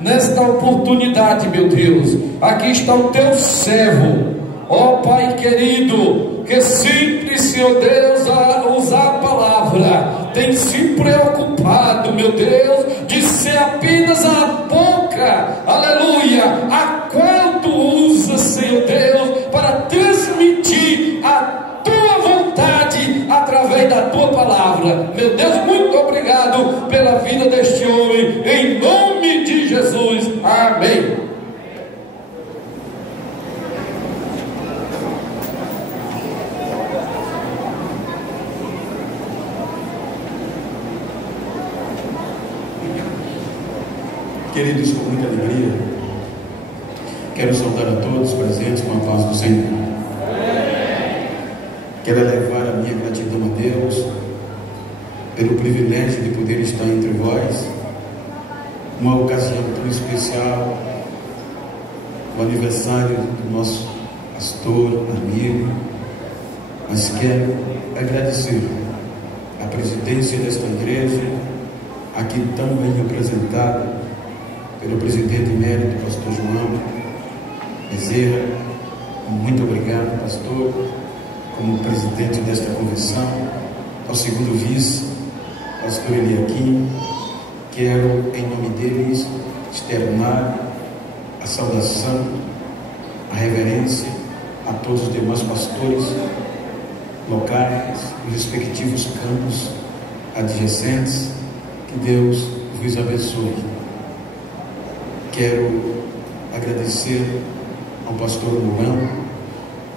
Nesta oportunidade, meu Deus, aqui está o teu servo, ó Pai querido, que sempre, Senhor Deus, a usar a palavra, tem se preocupado, meu Deus, de ser apenas a boca, aleluia, a qual tu usas, Senhor Deus, para transmitir a tua vontade através da tua palavra. Meu Deus, muito obrigado pela vida deste homem, em nome de Jesus, amém. Queridos, com muita alegria, quero saudar a todos presentes com a paz do Senhor. Quero elevar a minha gratidão a Deus pelo privilégio de poder estar entre vós, numa ocasião tão especial, o aniversário do nosso pastor, amigo. Mas quero agradecer a presidência desta igreja, aqui tão bem representada pelo presidente emérito, pastor João Bezerra. Muito obrigado, pastor, como presidente desta convenção, ao segundo vice, pastor Eliakim. Quero, em nome deles, externar a saudação, a reverência a todos os demais pastores locais, os respectivos campos adjacentes. Que Deus vos abençoe. Quero agradecer ao pastor Luan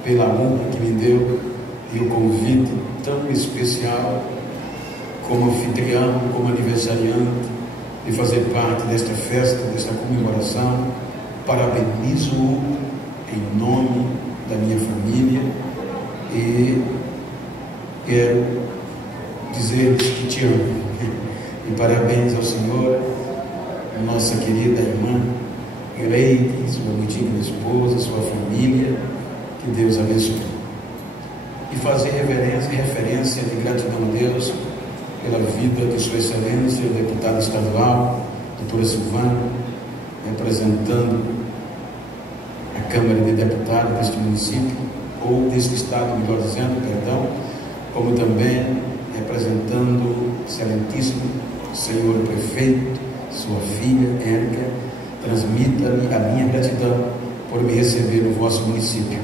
pela honra que me deu e o convite tão especial como anfitrião, como aniversariante, de fazer parte desta festa, desta comemoração. Parabenizo-o em nome da minha família e quero dizer-lhes que te amo. E parabéns ao Senhor, nossa querida irmã Gleide, sua digna esposa, sua família. Que Deus abençoe. E fazer referência de gratidão a Deus pela vida de sua excelência, o deputado estadual, doutora Silvana, representando a Câmara de Deputados deste município, ou deste estado, melhor dizendo, perdão, como também representando o excelentíssimo senhor prefeito, sua filha Érica. Transmita-me a minha gratidão por me receber no vosso município.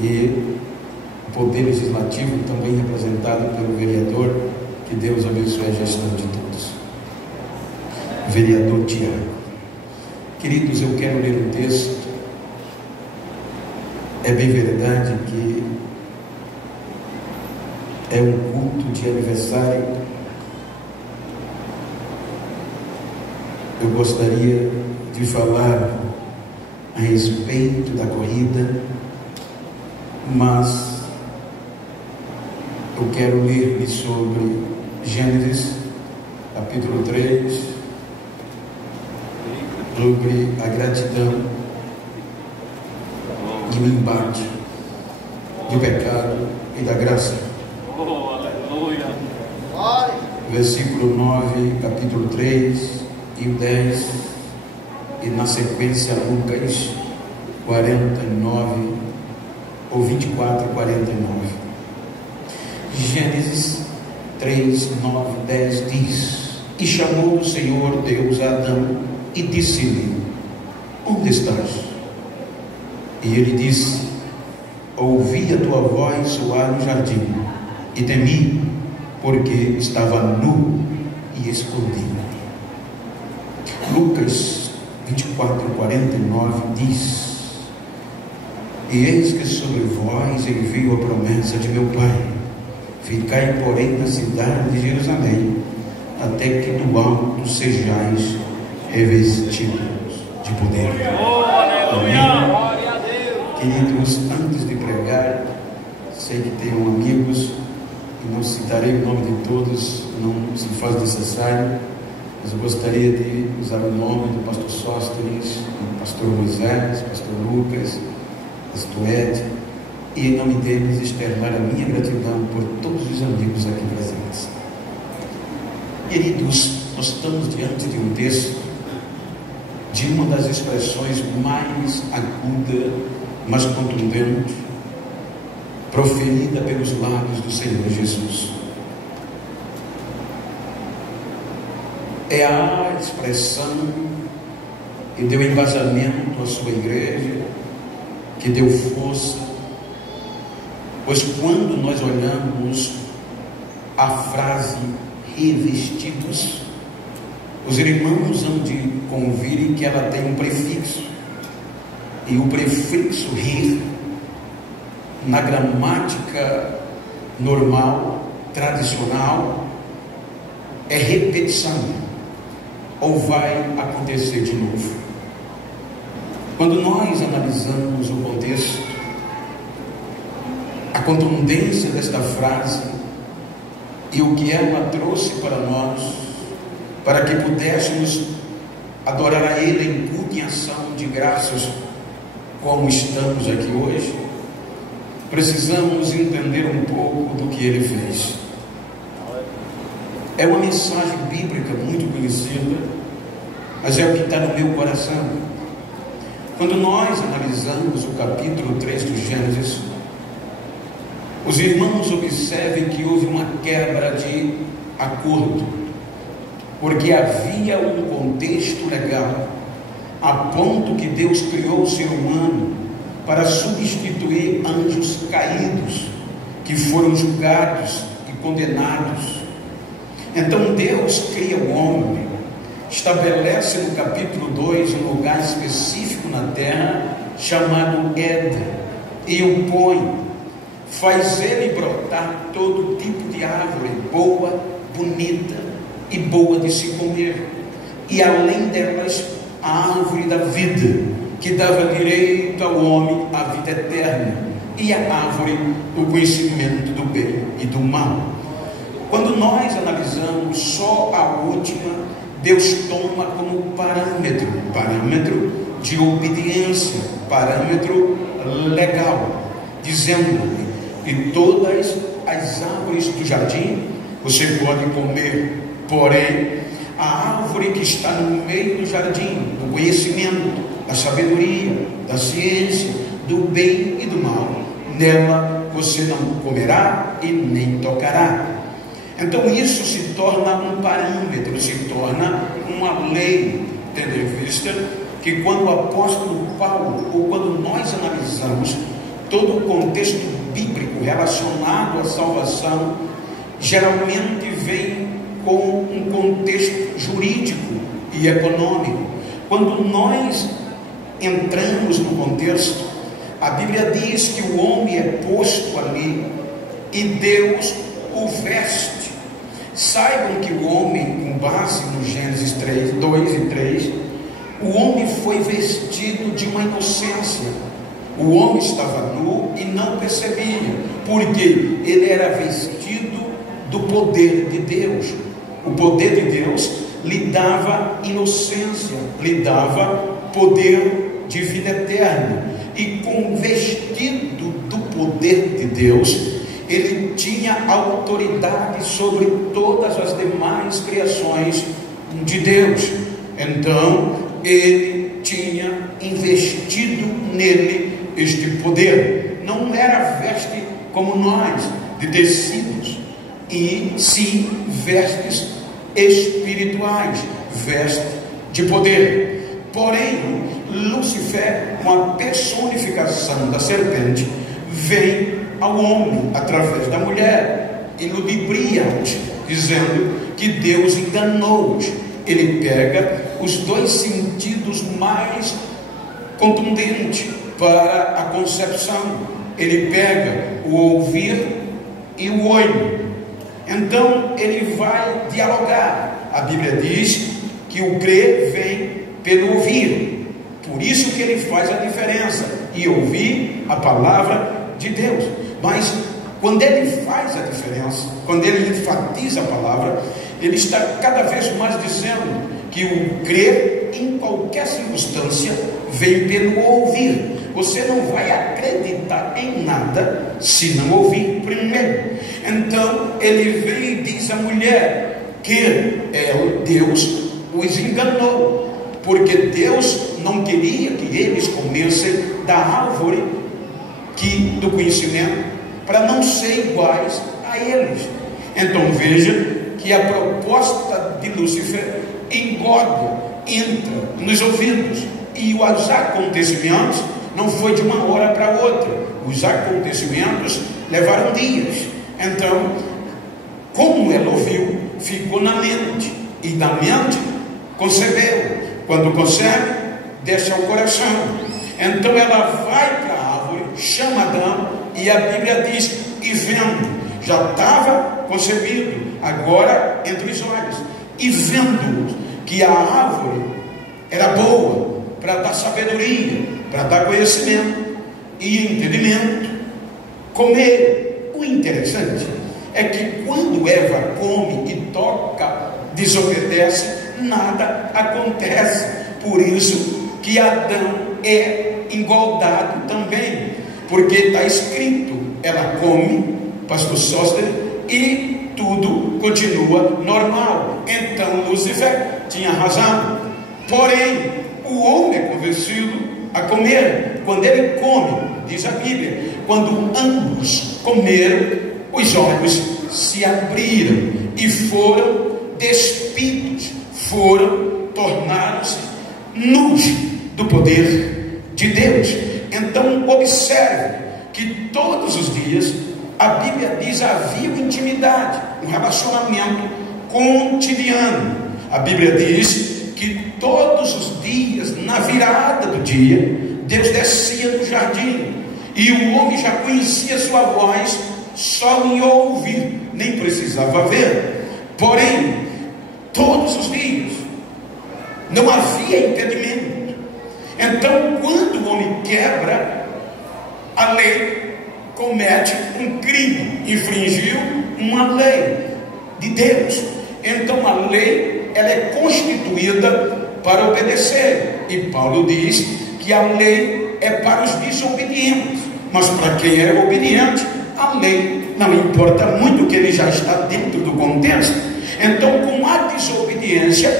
E o Poder Legislativo, também representado pelo vereador. Que Deus abençoe a gestão de todos. Vereador Tiago. Queridos, eu quero ler um texto. É bem verdade que é um culto de aniversário. Eu gostaria de falar a respeito da corrida, mas eu quero ler sobre Gênesis, capítulo 3, sobre a gratidão e o embate do pecado e da graça. Versículo 9, capítulo 3 e o 10, e na sequência Lucas 49, ou 24, 49. Gênesis 3, 9, 10 diz: E chamou o Senhor Deus a Adão e disse-lhe: Onde estás? E ele disse: Ouvi a tua voz soar no jardim, e temi, porque estava nu e escondido. Lucas 24, 49 diz: E eis que sobre vós envio a promessa de meu Pai. Ficai, porém, na cidade de Jerusalém, até que do alto sejais revestidos de poder. Amém. Queridos, antes de pregar, sei que tenho amigos, e não citarei o nome de todos, não se faz necessário, mas eu gostaria de usar o nome do pastor Sóstenes, do pastor Moisés, pastor Lucas, pastor Ed, e em nome deles externar a minha gratidão por todos os amigos aqui presentes. Queridos, nós estamos diante de um texto de uma das expressões mais aguda, mais contundente, proferida pelos lábios do Senhor Jesus. É a expressão que deu embasamento à sua igreja, que deu força, pois quando nós olhamos a frase revestidos, os irmãos hão de convir que ela tem um prefixo, e o prefixo rir, na gramática normal, tradicional, é repetição, ou vai acontecer de novo. Quando nós analisamos o contexto, a contundência desta frase e o que ela trouxe para nós, para que pudéssemos adorar a Ele em culto e ação de graças, como estamos aqui hoje, precisamos entender um pouco do que Ele fez. É uma mensagem bíblica muito conhecida, mas é o que está no meu coração. Quando nós analisamos o capítulo 3 do Gênesis, os irmãos observem que houve uma quebra de acordo, porque havia um contexto legal, a ponto que Deus criou o ser humano para substituir anjos caídos, que foram julgados e condenados. Então Deus cria o homem, estabelece no capítulo 2 um lugar específico na terra, chamado Éden, e o põe, faz ele brotar todo tipo de árvore, boa, bonita e boa de se comer, e além delas, a árvore da vida, que dava direito ao homem à vida eterna, e a árvore do conhecimento do bem e do mal. Quando nós analisamos só a última, Deus toma como parâmetro de obediência, parâmetro legal, dizendo que todas as árvores do jardim você pode comer, porém a árvore que está no meio do jardim, do conhecimento, da sabedoria, da ciência, do bem e do mal, nela você não comerá e nem tocará. Então isso se torna um parâmetro, se torna uma lei, tendo em vista que quando o apóstolo Paulo, ou quando nós analisamos todo o contexto bíblico relacionado à salvação, geralmente vem com um contexto jurídico e econômico. Quando nós entramos no contexto, a Bíblia diz que o homem é posto ali e Deus o veste. Saibam que o homem, com base no Gênesis 2 e 3, o homem foi vestido de uma inocência. O homem estava nu e não percebia, porque ele era vestido do poder de Deus. O poder de Deus lhe dava inocência, lhe dava poder de vida eterna. E com vestido do poder de Deus, ele tinha autoridade sobre todas as demais criações de Deus. Então ele tinha investido nele este poder. Não era veste como nós, de tecidos, e sim vestes espirituais, veste de poder. Porém, Lúcifer, com a personificação da serpente, vem ao homem através da mulher e ludibria-os, dizendo que Deus enganou-os. Ele pega os dois sentidos mais contundentes para a concepção. Ele pega o ouvir e o olho. Então ele vai dialogar. A Bíblia diz que o crer vem pelo ouvir. Por isso que ele faz a diferença e ouvir a palavra de Deus. Mas quando ele faz a diferença, quando ele enfatiza a palavra, ele está cada vez mais dizendo que o crer em qualquer circunstância vem pelo ouvir. Você não vai acreditar em nada se não ouvir primeiro. Então ele vem e diz à mulher que Deus os enganou. porque Deus não queria que eles comessem da árvore do conhecimento, para não ser iguais a eles. Então veja que a proposta de Lúcifer entra nos ouvidos, e os acontecimentos não foi de uma hora para outra, os acontecimentos levaram dias. Então, como ela ouviu, ficou na mente, e da mente concebeu. Quando concebe, desce ao coração. Então ela vai para a árvore, chama Adão, e a Bíblia diz, e vendo, já estava concebido, agora entre os olhos, e vendo que a árvore era boa para dar sabedoria, para dar conhecimento e entendimento, comer. O interessante é que quando Eva come e toca, desobedece, nada acontece. Por isso que Adão é engordado também, porque está escrito, ela come, pastor Sóstenes, e tudo continua normal. Então Lúcifer tinha razão. Porém, o homem é convencido a comer. Quando ele come, diz a Bíblia, quando ambos comeram, os olhos se abriram e foram despidos, tornaram-se nus do poder de Deus. Então observe que todos os dias a Bíblia diz havia intimidade, um relacionamento cotidiano. A Bíblia diz que todos os dias, na virada do dia, Deus descia no jardim, e o homem já conhecia sua voz só em ouvir, nem precisava ver. Porém, todos os dias não havia entendimento. Então, quando o homem quebra a lei, comete um crime, infringiu uma lei de Deus. Então a lei, ela é constituída para obedecer, e Paulo diz que a lei é para os desobedientes, mas para quem é obediente, a lei não importa muito, que ele já está dentro do contexto. Então, com a desobediência,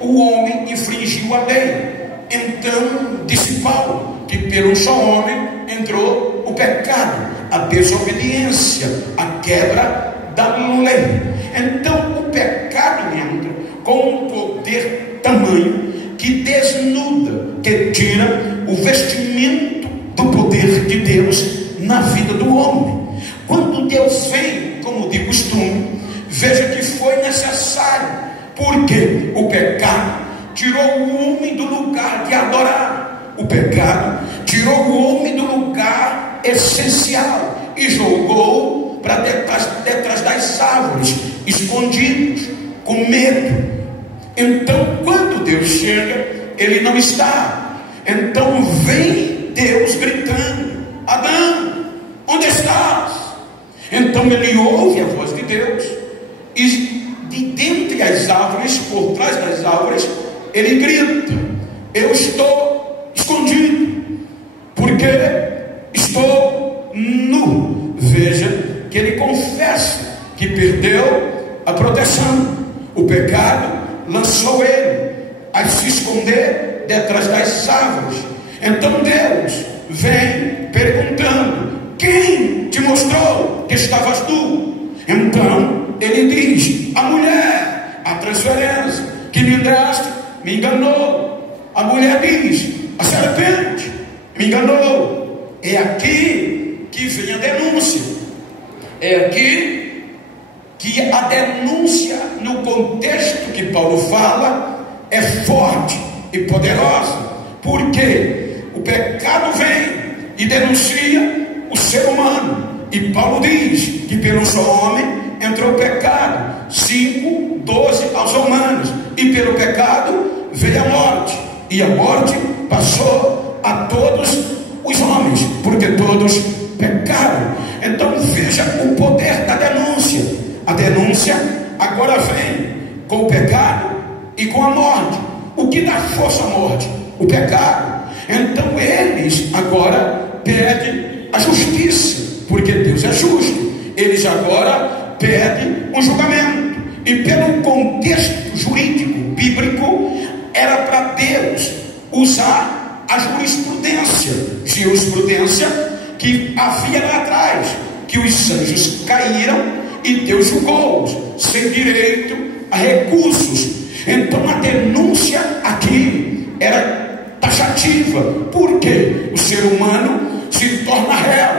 o homem infringiu a lei. Então disse Paulo que pelo só homem entrou o pecado, a desobediência, a quebra da lei. Então o pecado entra com um poder tamanho que desnuda, que tira o vestimento do poder de Deus na vida do homem. Quando Deus vem, como de costume, veja que foi necessário, porque o pecado tirou o homem do lugar de adorar. O pecado tirou o homem do lugar essencial e jogou para detrás das árvores, escondidos, com medo. Então, quando Deus chega, ele não está. Então vem Deus gritando: Adão, onde estás? Então ele ouve a voz de Deus, e de dentre as árvores, por trás das árvores, ele grita: eu estou escondido, porque estou nu. Veja que ele confessa que perdeu a proteção. O pecado lançou ele a se esconder detrás das árvores. Então Deus vem perguntando: quem te mostrou que estavas nu? Então ele diz: a mulher, a transferência que me deste me enganou. A mulher diz: a serpente me enganou. É aqui que vem a denúncia. É aqui que a denúncia, no contexto que Paulo fala, é forte e poderosa. Porque o pecado vem e denuncia o ser humano. E Paulo diz que pelo só homem entrou o pecado. 5:12 aos Romanos. E pelo pecado veio a morte. E a morte passou a todos os homens, porque todos pecaram. Então veja o poder da denúncia. A denúncia agora vem com o pecado e com a morte. O que dá força à morte? O pecado. Então eles agora pedem a justiça, porque Deus é justo. Eles agora pedem um julgamento. E pelo contexto jurídico bíblico, era para Deus usar a jurisprudência que havia lá atrás, que os anjos caíram e Deus julgou-os sem direito a recursos. Então a denúncia aqui era taxativa, porque o ser humano se torna réu,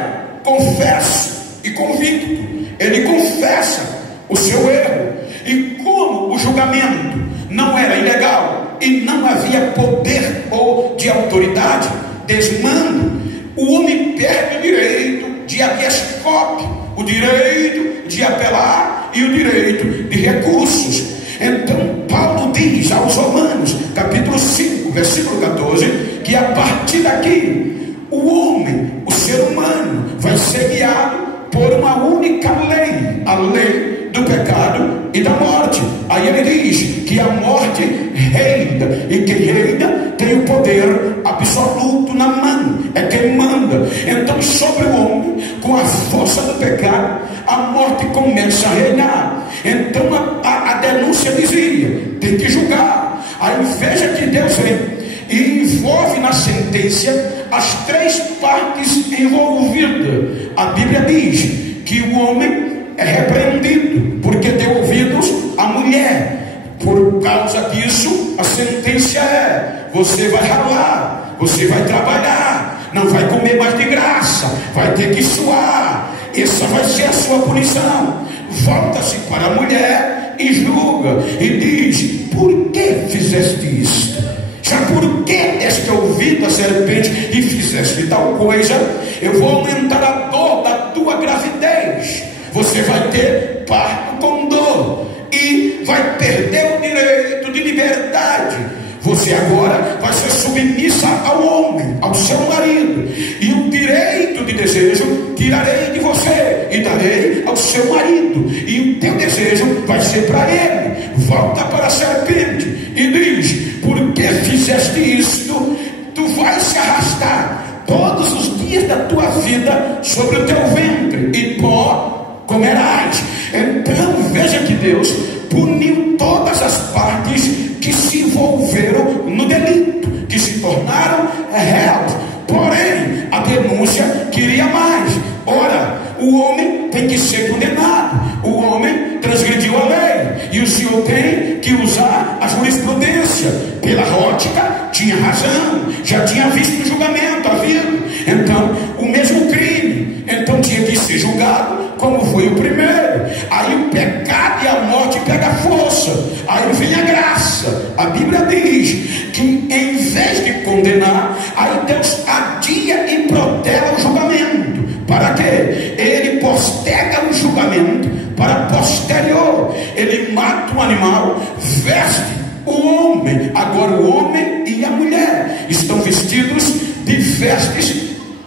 confessa e convicto. Ele confessa o seu erro, e como o julgamento não era ilegal e não havia poder ou de autoridade, desmando, o homem perde o direito de habeas corpus, o direito de apelar e o direito de recursos. Então Paulo diz aos Romanos, capítulo 5, versículo 14, que a partir daqui o homem, o ser humano, vai ser guiado por uma única lei, a lei do pecado e da morte. Aí ele diz que a morte reina, e quem reina tem o poder absoluto na mão, é quem manda. Então sobre o homem, com a força do pecado, a morte começa a reinar. Então a denúncia dizia, tem que julgar. Aí veja que Deus vem e envolve na sentença as três partes envolvidas. A Bíblia diz que o homem é repreendido porque deu ouvidos à mulher. Por causa disso, a sentença é: você vai ralar, você vai trabalhar, não vai comer mais de graça, vai ter que suar. Essa vai ser a sua punição. Volta-se para a mulher e julga e diz: por que fizeste isto? Já por que deste ouvido a serpente e fizeste tal coisa? Eu vou aumentar a dor da tua gravidez. Você vai ter parto com dor e vai perder o direito de liberdade. Você agora vai ser submissa ao homem, ao seu marido, e o direito de desejo tirarei de você e darei ao seu marido, e o teu desejo vai ser para ele. Volta para a serpente e diz: por que fizeste isto? Tu vais se arrastar todos os dias da tua vida sobre o teu ventre, e pó comerás. Então veja que Deus puniu todas as partes que se envolveram no delito, que se tornaram réus. Porém, a denúncia queria mais. Ora, o homem tem que ser condenado, o homem transgrediu a lei, e o Senhor tem que usar a jurisprudência. Pela ótica, tinha razão, já tinha visto o julgamento havido. Então, o mesmo crime, então tinha que ser julgado como foi o primeiro. Aí o pecado e a morte pegam força, aí vem a graça. A Bíblia diz que em vez de condenar, aí Deus adia e protela o julgamento. Para quê? Ele posterga o julgamento para posterior. Ele mata o animal, veste o homem. Agora o homem e a mulher estão vestidos de vestes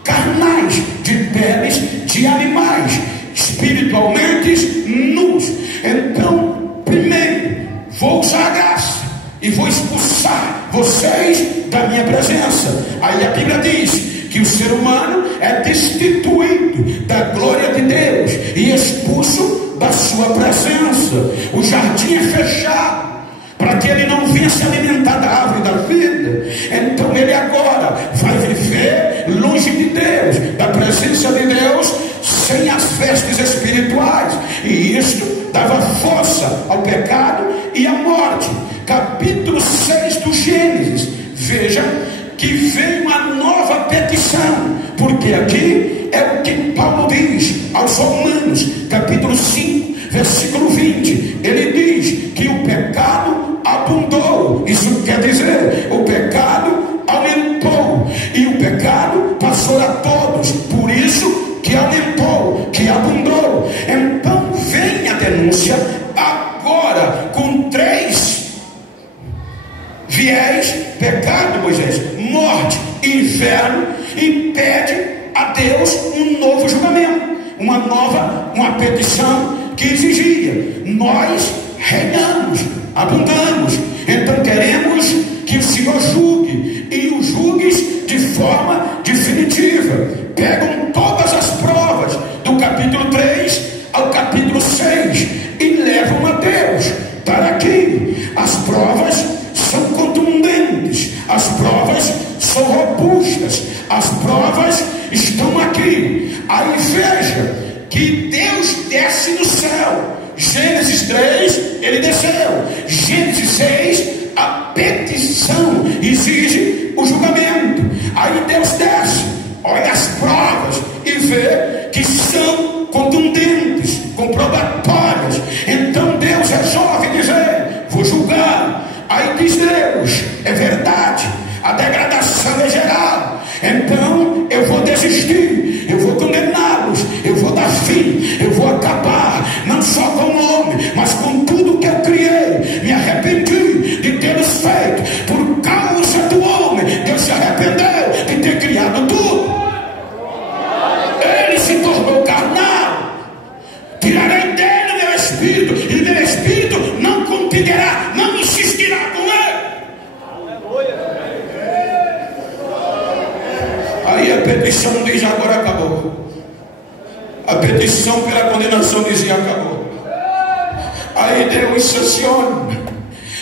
carnais, de peles de animais, espiritualmente nus. Então, primeiro, vou usar a graça e vou expulsar vocês da minha presença. Aí a Bíblia diz que o ser humano é destituído da glória de Deus e expulso da sua presença. O jardim é fechado para que ele não venha se alimentar da árvore da vida. Então ele agora vai viver longe de Deus, da presença de Deus, sem as vestes espirituais, e isto dava força ao pecado e à morte. Capítulo 6 do Gênesis, veja que vem uma nova petição, porque aqui é o que Paulo diz aos Romanos, capítulo 5, versículo 20. Ele diz que o pecado abundou. Isso quer dizer, o pecado aumentou, e o pecado passou a todos, por isso que aumentou, que abundou. Então vem a denúncia agora com três viés: pecado, Moisés, morte e inferno, e pede a Deus um novo julgamento, uma petição que exigia: nós reinamos, abundamos, então queremos que o Senhor julgue, e o julgues de forma definitiva. Pegam todas as provas do capítulo 3 ao capítulo 6 e levam a Deus. Para aqui as provas são contundentes. provas são robustas, as provas estão aqui. Aí veja que Deus desce do céu. Gênesis 3, ele desceu. Gênesis 6, a petição exige o julgamento. Aí Deus desce, olha as provas e vê que são contundentes, comprobatórias. Então Deus resolve dizer: vou julgar. Aí diz Deus: é verdade, a degradação é geral, então eu vou desistir, eu vou condená-los, eu vou dar fim, eu vou acabar, não só com o homem, mas com tudo que eu criei. Me arrependi de tê-los feito. Por causa do homem, Deus se arrependeu de ter criado tudo. Ele se tornou carnal. Tirarei dele meu espírito, e meu espírito não contenderá, não insistirá com ele. Aí a petição diz: agora acabou. A petição pela condenação dizia: acabou. Aí Deus sanciona.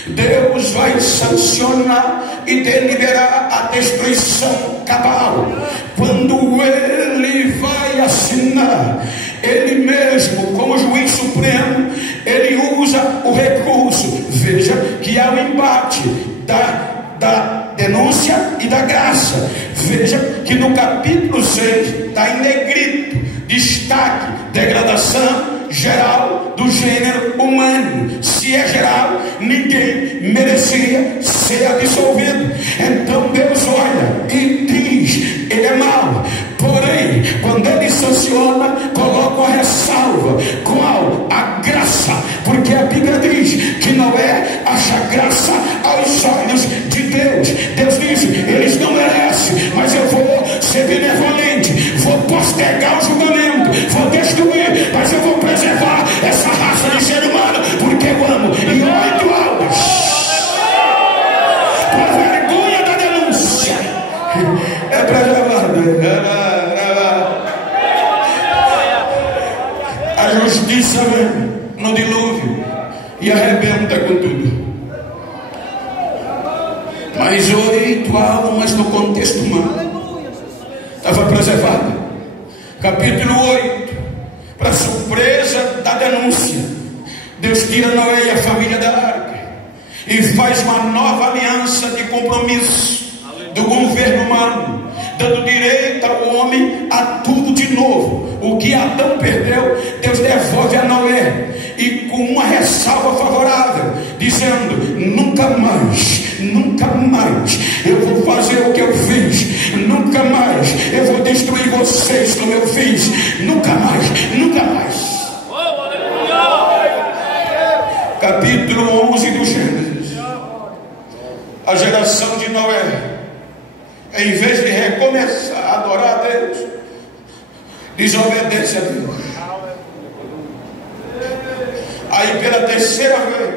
Deus vai sancionar e deliberar a destruição cabal. Quando ele vai assinar, ele mesmo, como juiz supremo, ele usa o recurso. Veja que há um embate da denúncia e da graça. Veja que no capítulo 6 está em negrito, destaque: degradação geral do gênero humano. Se é geral, ninguém merecia ser absolvido. Então Deus olha e diz: ele é mau. Porém, quando ele sanciona, coloca uma ressalva. Qual? A graça. Porque a Bíblia diz que Noé acha graça aos olhos de Deus. Deus diz: eles não merecem, mas eu vou ser benevolente, vou postergar o julgamento, vou destruir, mas eu vou preservar essa raça de ser humano, porque eu amo. E 8 almas, por vergonha da denúncia, é preservada. A justiça vem no dilúvio e arrebenta com tudo. Mas 8 almas no contexto humano estava preservada. Capítulo 8, para surpresa da denúncia, Deus tira Noé e a família da arca e faz uma nova aliança de compromisso do governo humano, dando direito ao homem a tudo de novo. O que Adão perdeu, Deus devolve a Noé, e com uma ressalva favorável, dizendo: nunca mais eu vou fazer o que eu fiz, nunca mais eu vou destruir vocês como eu fiz, nunca mais. Capítulo 11 do Gênesis. A geração de Noé, em vez de recomeçar a adorar a Deus, desobedece a Deus. Aí pela terceira vez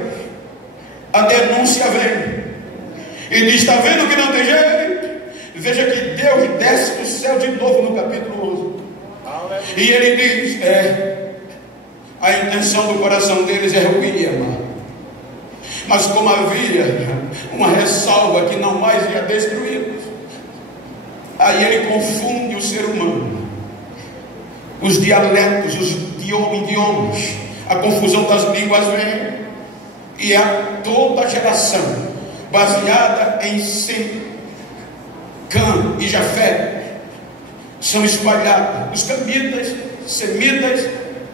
a denúncia vem e diz: está vendo que não tem jeito? Veja que Deus desce do céu de novo no capítulo 11. E ele diz: a intenção do coração deles é ruim e amar. Mas como havia uma ressalva que não mais ia destruí-los, aí ele confunde o ser humano, os dialetos, os idiomas, a confusão das línguas vem, e há toda a geração baseada em Sem, Cã e Jafé são espalhados. Os camitas, semitas,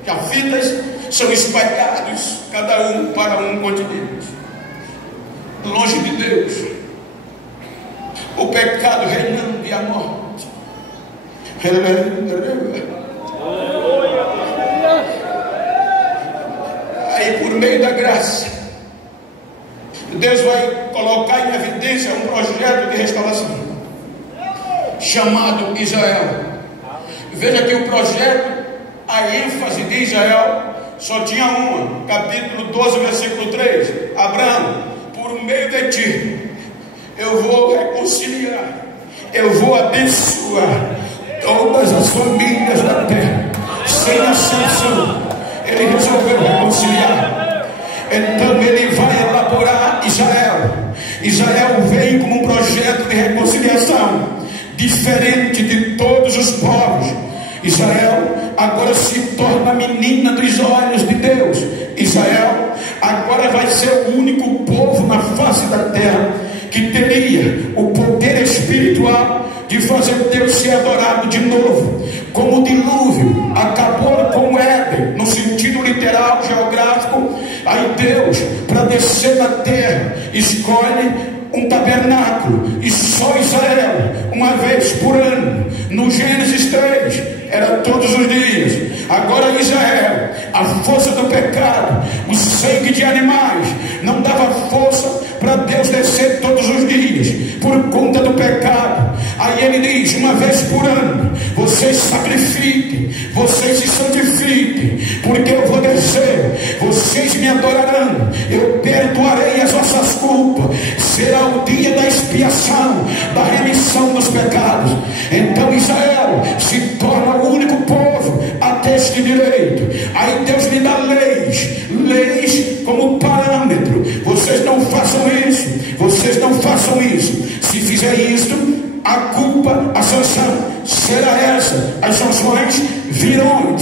jafitas são espalhados, cada um para um continente, longe de Deus, o pecado reinando e a morte. Aí por meio da graça, Deus vai colocar em evidência um projeto de restauração chamado Israel. Veja que o projeto, a ênfase de Israel só tinha uma. Capítulo 12, versículo 3: Abraão, por meio de ti eu vou reconciliar, eu vou abençoar todas as famílias da terra, sem exceção. Ele resolveu reconciliar. Então ele vai elaborar Israel, Israel veio como um projeto de reconciliação, diferente de todos os povos. Israel agora se torna a menina dos olhos de Deus. Israel agora vai ser o único povo na face da terra que teria o poder espiritual de fazer Deus ser adorado de novo. Como o dilúvio acabou com o Éden, no sentido literal, geográfico, aí Deus, para descer na terra, escolhe um tabernáculo, e só Israel, uma vez por ano. No Gênesis 3, era todos os dias. Agora Israel, a força do pecado, o sangue de animais, não dava força para Deus descer todos os dias, por conta do pecado. Aí ele diz, uma vez por ano, vocês sacrifiquem, vocês se santifiquem, porque eu vou descer, vocês me adorarão, eu perdoarei as vossas culpas. Será o dia da expiação, da remissão dos pecados. Então Israel se torna o único povo a ter este direito. Aí Deus lhe dá leis como parâmetro. Vocês não façam isso, vocês não façam isso. Se fizer isto, a culpa, a sanção será essa. As sanções virão.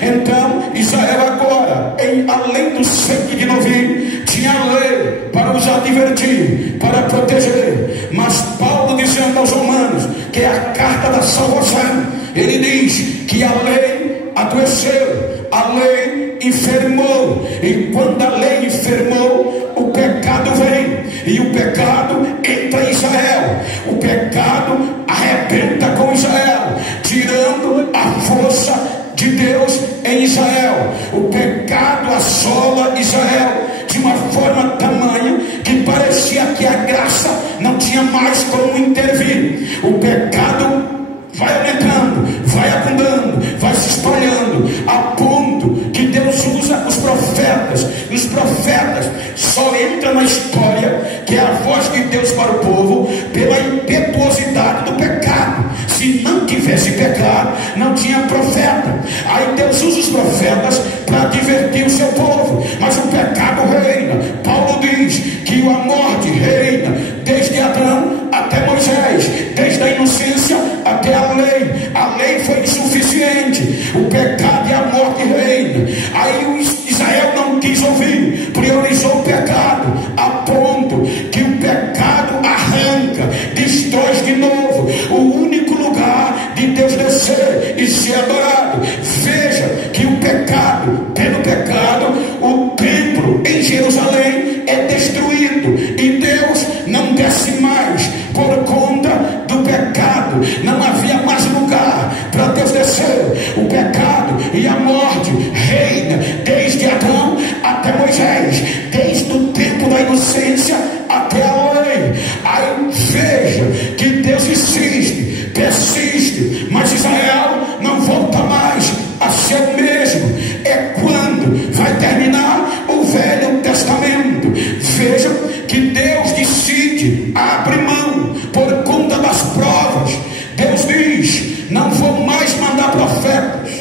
Então Israel agora, além do sangue de novilho, tinha a lei para os advertir, para proteger. Mas Paulo dizendo aos Romanos, que é a carta da salvação, ele diz que a lei adoeceu, a lei enfermou, e quando a lei enfermou, o pecado vem, e o pecado entra em Israel, o pecado arrebenta com Israel, tirando a força de Deus em Israel. O pecado assola Israel de uma forma tamanha que parecia que a graça não tinha mais como intervir. O pecado vai aumentando, vai abundando, vai se espalhando, a ponto que Deus usa os profetas. Os profetas só entram na história, que é a voz de Deus para o povo, pela impetuosidade do pecado. Se não tivesse pecado, não tinha profeta. Aí Deus usa os profetas para advertir o seu povo, mas o pecado reina. Paulo diz que a morte reina desde Adão até Moisés, desde a inocência até a lei. A lei foi insuficiente, o pecado e a morte reina. Aí Israel não quis ouvir, priorizou o pecado, a ponto que o pecado arranca, destrói de novo o único lugar de Deus descer e ser adorado. Veja que o pecado, pelo pecado, o templo em Jerusalém é destruído, e Deus não desce mais por conta do pecado. Não havia mais lugar para Deus descer. O pecado e a morte reina desde Adão até Moisés, desde o tempo da inocência até a lei. Aí veja que Deus insiste, persiste, mas Israel não volta mais a ser o mesmo. É quando vai terminar o Velho Testamento. Vejam que Deus decide abrir mão por conta das provas. Deus diz, não vou mais mandar profetas,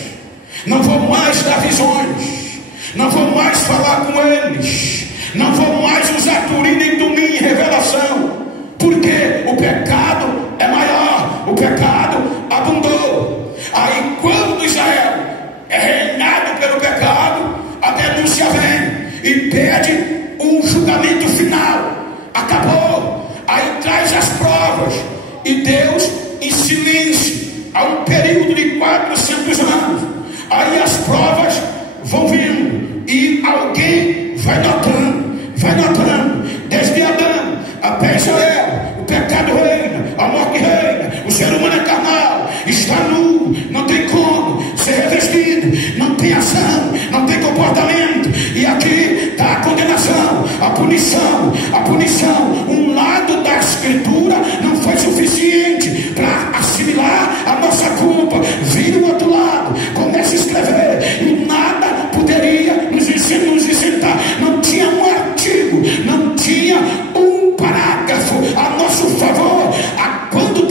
não vou mais dar visões, não vou mais falar com eles, não vou mais usar Turina e Tumim em revelação, porque o pecado é maior, o pecado abundou. Aí quando Israel é reinado pelo pecado, a denúncia vem e pede um julgamento final. Acabou. Aí traz as provas, e Deus em silêncio, há um período de 400 anos. Aí as provas vão vindo, e alguém vai notando, desde Adão até Israel, o pecado reina, a morte reina, o ser humano é carnal, está nu, não tem como ser revestido, não tem ação, não tem comportamento. E aqui está a condenação, a punição. Um lado da escritura não foi suficiente para assimilar a nossa culpa. Vira o outro lado, começa a escrever, e nada poderia nos isentar. Não tinha um artigo, não tinha um parágrafo a nosso favor. Quando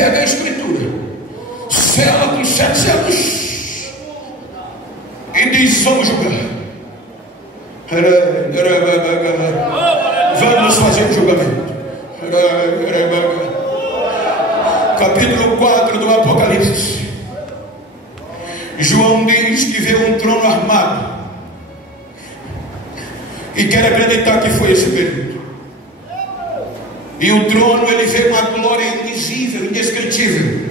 pega a escritura, sela com 7 selos e diz: vamos julgar. Vamos fazer o julgamento. Capítulo 4 do Apocalipse. João diz que vê um trono armado e quer acreditar que foi esse período. E o trono, ele vê uma glória indizível, indescritível,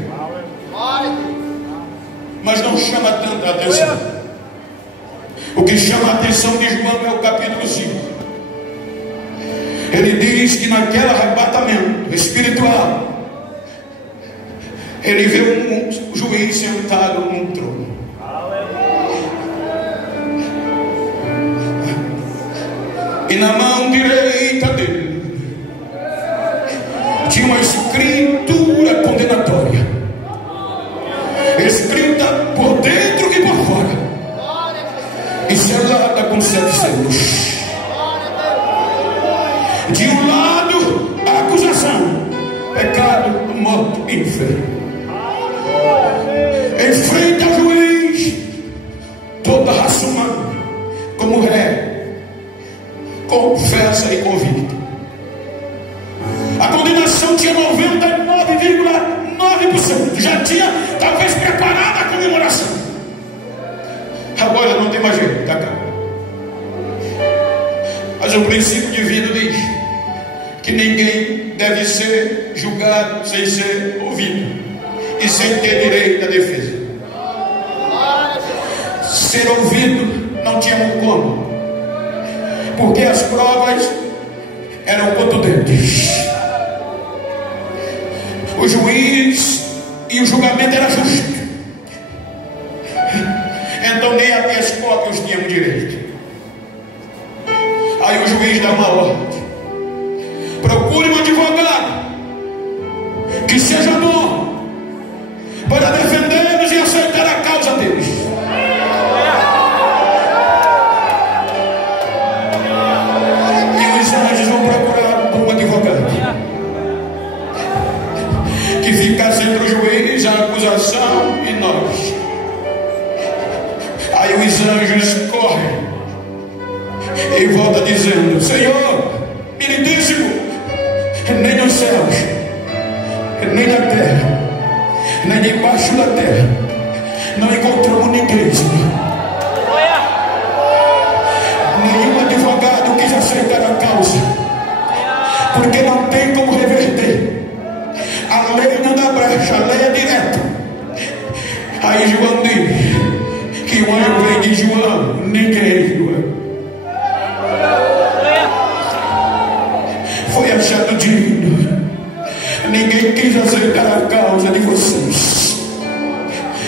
mas não chama tanta atenção. O que chama a atenção de João é o capítulo 5. Ele diz que naquele arrebatamento espiritual, ele vê um juiz sentado num trono. E na mão direita dele tinha uma escritura condenatória, escrita por dentro e por fora, e selada com 7 selos. De um lado, a acusação: pecado, morte e inferno. Enfrenta o juiz toda a raça humana como ré, confessa e convicta. A condenação tinha 99,9%. Já tinha talvez preparado a comemoração. Agora não tem mais jeito, tá cá. Mas o princípio divino diz que ninguém deve ser julgado sem ser ouvido e sem ter direito à defesa. Ser ouvido não tinha como, porque as provas eram contundentes. O juiz e o julgamento era justo. Então nem habeas corpus tinham direito. Aí o juiz dá uma ordem: procure um advogado que seja bom para defendê-los e aceitar a causa deles. E os anjos vão procurar um advogado que ficasse entre o juiz, a acusação e nós. Aí os anjos correm e volta dizendo: Senhor, meritíssimo, nem nos céus, nem na terra, nem debaixo da terra, não encontramos ninguém, Senhor. Nenhum advogado quis aceitar a causa, porque não tem como reverter. A lei não dá brecha, a lei é direta. Aí João diz que o anjo vem de João: ninguém, João, foi achado digno. Ninguém quis aceitar a causa de vocês.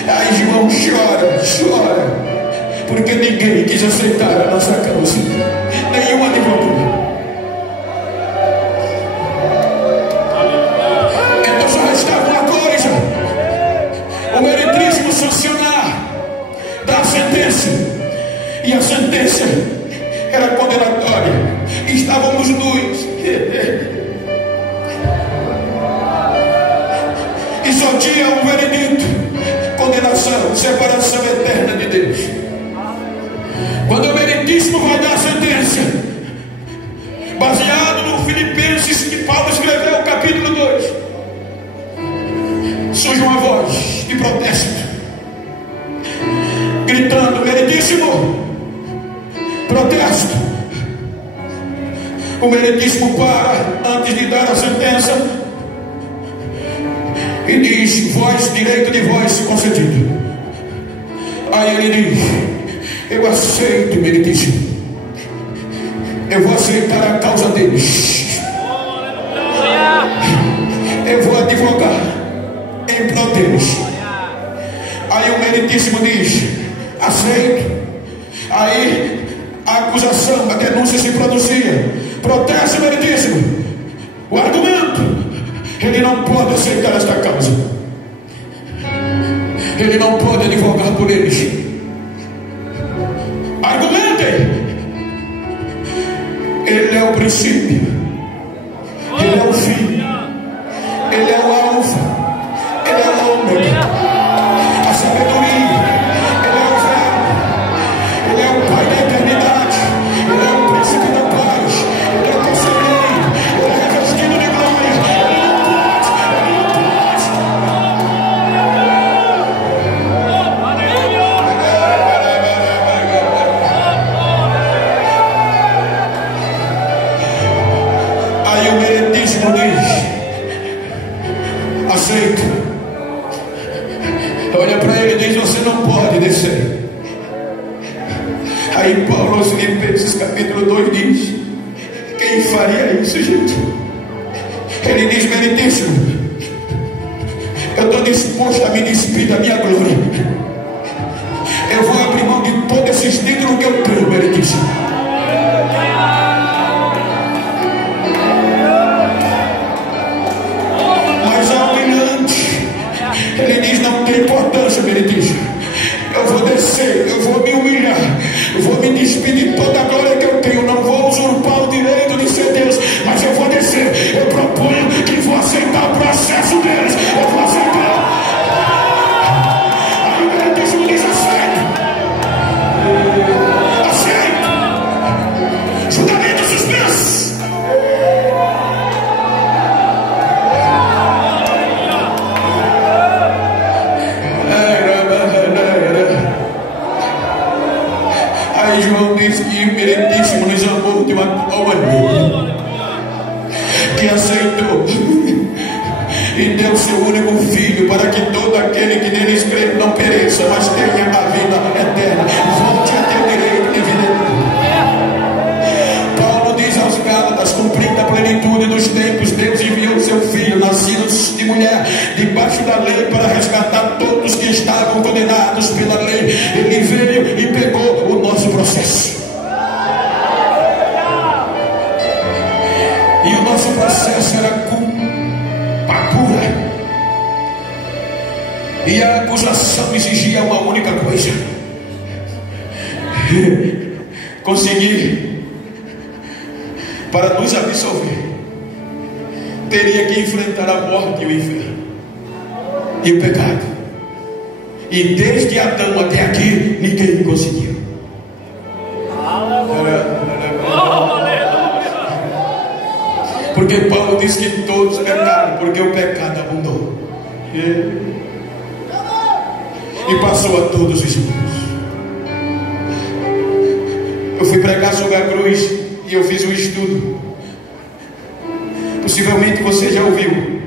Aí João chora, porque ninguém quis aceitar a nossa causa. Nenhum advogado. Então só restava uma coisa: o meretríssimo sancionar da sentença. E a sentença era condenatória. Estávamos nus. E só tinha um veredito: condenação, separação eterna de Deus. Quando o meritíssimo vai dar a sentença, baseado no Filipenses que Paulo escreveu, capítulo 2, surge uma voz de protesto, gritando: meritíssimo, protesto. O meritíssimo para antes de dar a sentença e diz: voz, direito de voz concedido. Aí ele diz: eu aceito, meritíssimo, eu vou aceitar a causa deles, eu vou advogar em prol deles. Aí o meritíssimo diz: aceito. Aí a acusação, a denúncia se pronuncia: protesto, meritíssimo, o argumento: ele não pode aceitar esta causa, ele não pode advogar por eles. Argumentem: ele é o princípio, ele é o fim, ele é o alfa, não pode descer. Aí Paulo aos Filipenses capítulo 2 diz: quem faria isso, gente? Ele diz: meritíssimo, eu estou disposto a me despir da minha glória. Eu vou abrir mão de todos esses títulos que eu tenho, meritíssimo. Mas ao humilhante, ele diz: não tem importância, meritíssimo. Eu vou descer, eu vou me humilhar, eu vou me despir de toda a glória que eu tenho. Não vou usurpar o direito de ser Deus, mas eu vou descer. Eu proponho que vou aceitar o processo deles. Eu vou aceitar. Aí o meritíssimo diz: aceita. Aceita. Julgamento suspenso. Aí João diz que o meritíssimo nos amou de uma tal maneira que aceitou e deu seu único filho, para que todo aquele que neles crê não pereça, mas tenha a vida eterna. Volte a ter direito de vida eterna. Paulo diz aos Gálatas: cumprindo a plenitude dos tempos, Deus enviou seu filho, nascido de mulher, debaixo da lei, para resgatar todos que estavam condenados pela lei. Ele veio e pegou o nosso processo. E o nosso processo era culpa pura. E a acusação exigia uma única coisa: conseguir. Para nos absolver, teria que enfrentar a morte e o inferno e o pecado. E desde Adão até aqui, ninguém conseguiu. Porque Paulo diz que todos pecaram, porque o pecado abundou e passou a todos os irmãos. Eu fui pregar sobre a cruz e eu fiz um estudo. Possivelmente você já ouviu,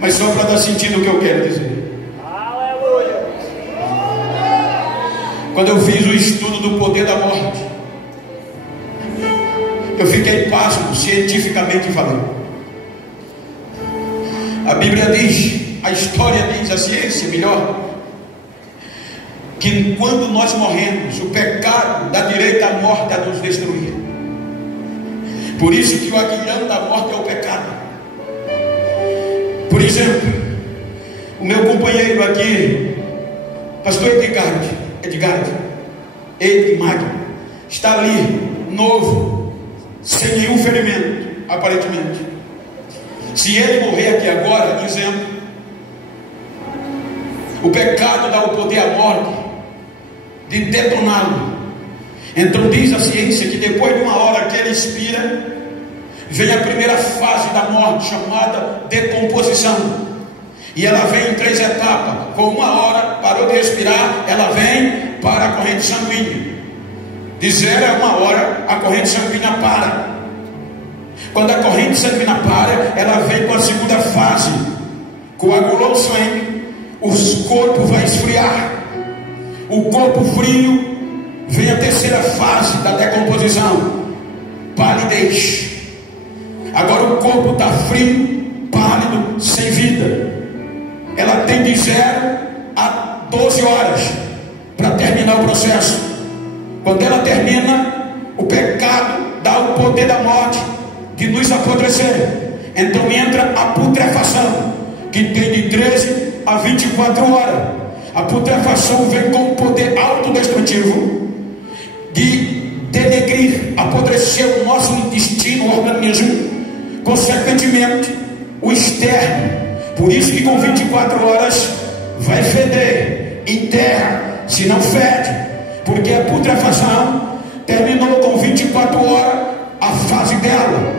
mas só para dar sentido ao que eu quero dizer. Quando eu fiz o estudo do poder da morte, eu fiquei pasmo, cientificamente falando. A Bíblia diz, a história diz, a ciência melhor, que quando nós morremos, o pecado dá direito à morte a nos destruir. Por isso que o aguilhão da morte é o pecado. Por exemplo, o meu companheiro aqui, pastor Edgar, está ali, novo, sem nenhum ferimento, aparentemente. Se ele morrer aqui agora, exemplo, o pecado dá o poder à morte de detoná-lo. Então diz a ciência que depois de uma hora que ele expira, vem a primeira fase da morte, chamada decomposição. E ela vem em 3 etapas. Com 1 hora, parou de respirar, ela vem para a corrente sanguínea. De 0 a 1 hora, a corrente sanguínea para. Quando a corrente sanguínea para, ela vem com a segunda fase. Coagulou o sangue, o corpo vai esfriar. O corpo frio, vem a terceira fase da decomposição, palidez. Agora o corpo está frio, pálido, sem vida. Ela tem de 0 a 12 horas para terminar o processo. Quando ela termina, o pecado dá o poder da morte de nos apodrecer. Então entra a putrefação, que tem de 13 a 24 horas. A putrefação vem com o poder autodestrutivo de denegrir, apodrecer o nosso intestino, o organismo, consequentemente o externo. Por isso que com 24 horas vai feder, enterra, se não fede, porque a putrefação terminou com 24 horas a fase dela.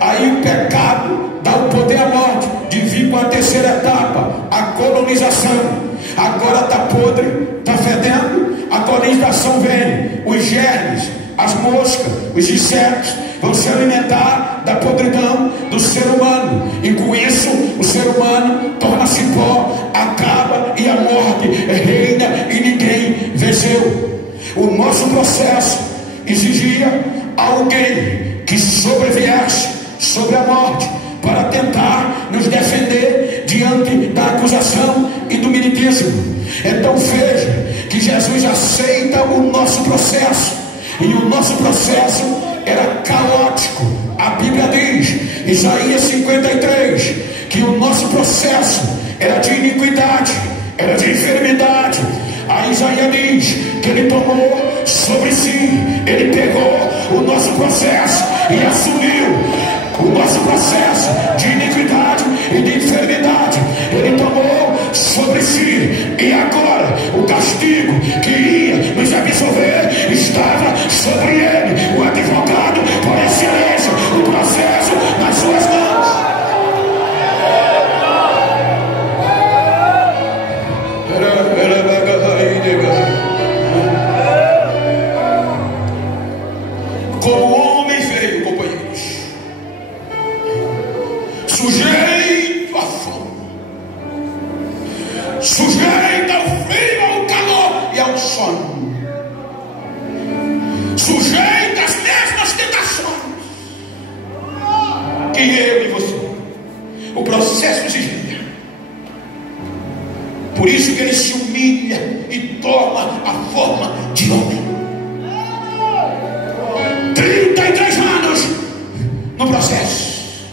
Aí o pecado dá o poder à morte de vir com a terceira etapa, a colonização. Agora está podre, está fedendo, a colonização vem, os germes, as moscas, os insetos vão se alimentar da podridão do ser humano, e com isso o ser humano torna-se pó, acaba e a morte reina e ninguém venceu. O nosso processo exigia alguém que sobreviesse sobre a morte para tentar nos defender diante da acusação e do militismo. Então veja que Jesus aceita o nosso processo, e o nosso processo era caótico. A Bíblia diz, Isaías 53, que o nosso processo era de iniquidade, era de enfermidade. A Isaías diz que ele tomou sobre si, ele pegou o nosso processo e assumiu o nosso processo de iniquidade e de enfermidade. Ele tomou sobre si, e agora o castigo que ia nos absolver estava sobre ele. O advogado por excelência, o processo nas suas mãos. Como homem veio, companheiros, sujeito à fome, sujeito ao frio, ao calor e ao sono, sujeito às mesmas tentações que eu e você. O processo exigia. Por isso que ele se humilha e toma a forma de homem. 33 anos no processo.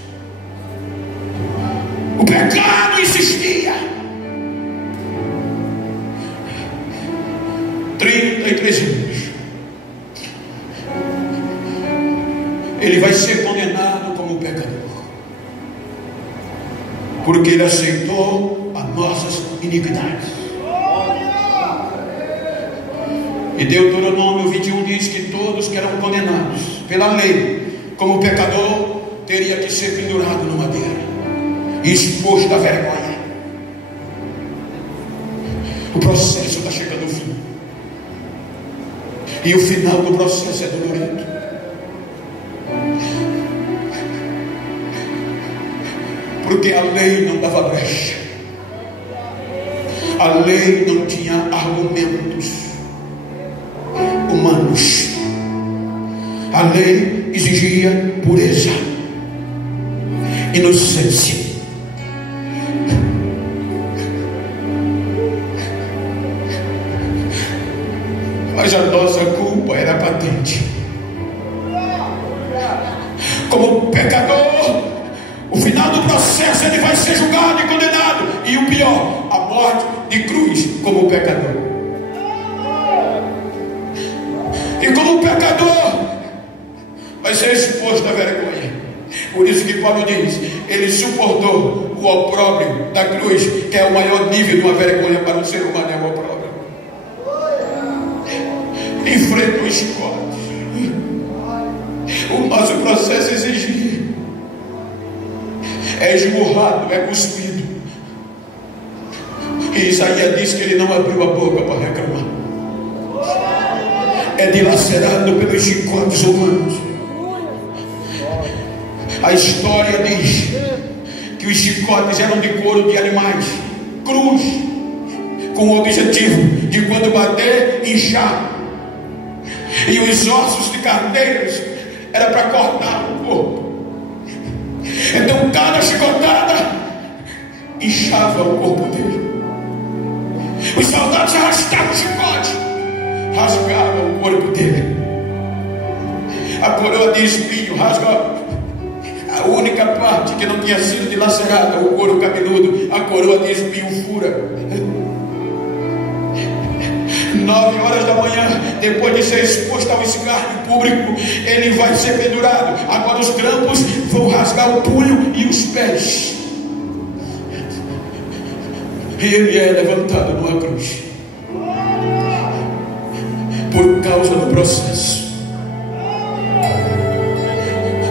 O pecado insistia. 33 anos. Ele vai ser condenado como pecador, porque ele aceitou as nossas iniquidades. E Deuteronômio 21 diz que todos que eram condenados pela lei como pecador teria que ser pendurado no madeira e exposto à vergonha. O processo está chegando ao fim, e o final do processo é dolorido. Porque a lei não dava brecha, a lei não tinha argumentos humanos, a lei exigia pureza, inocência. Mas a nossa culpa era patente. Como pecador, o final do processo ele vai ser julgado e condenado, e o pior, a morte de cruz como pecador. E como pecador vai ser exposto à vergonha. Por isso que Paulo diz, ele suportou o opróbrio da cruz, que é o maior nível de uma vergonha para um ser humano, é o opróbrio. Enfrentou os chicotes. O nosso processo exigia. É esmurrado, é cuspido. E Isaías diz que ele não abriu a boca para reclamar. É dilacerado pelos chicotes humanos. A história diz que os chicotes eram de couro de animais, cruz, com o objetivo de quando bater, inchar. E os ossos de carneiros era para cortar o corpo. Então cada chicotada inchava o corpo dele. Os soldados arrastavam o chicote, rasgavam o corpo dele. A coroa de espinho rasga a única parte que não tinha sido dilacerada, o couro cabeludo. A coroa de espinho fura. 9 horas da manhã, depois de ser exposto ao escárnio público, ele vai ser pendurado. Agora os grampos vão rasgar o punho e os pés, e ele é levantado numa cruz por causa do processo,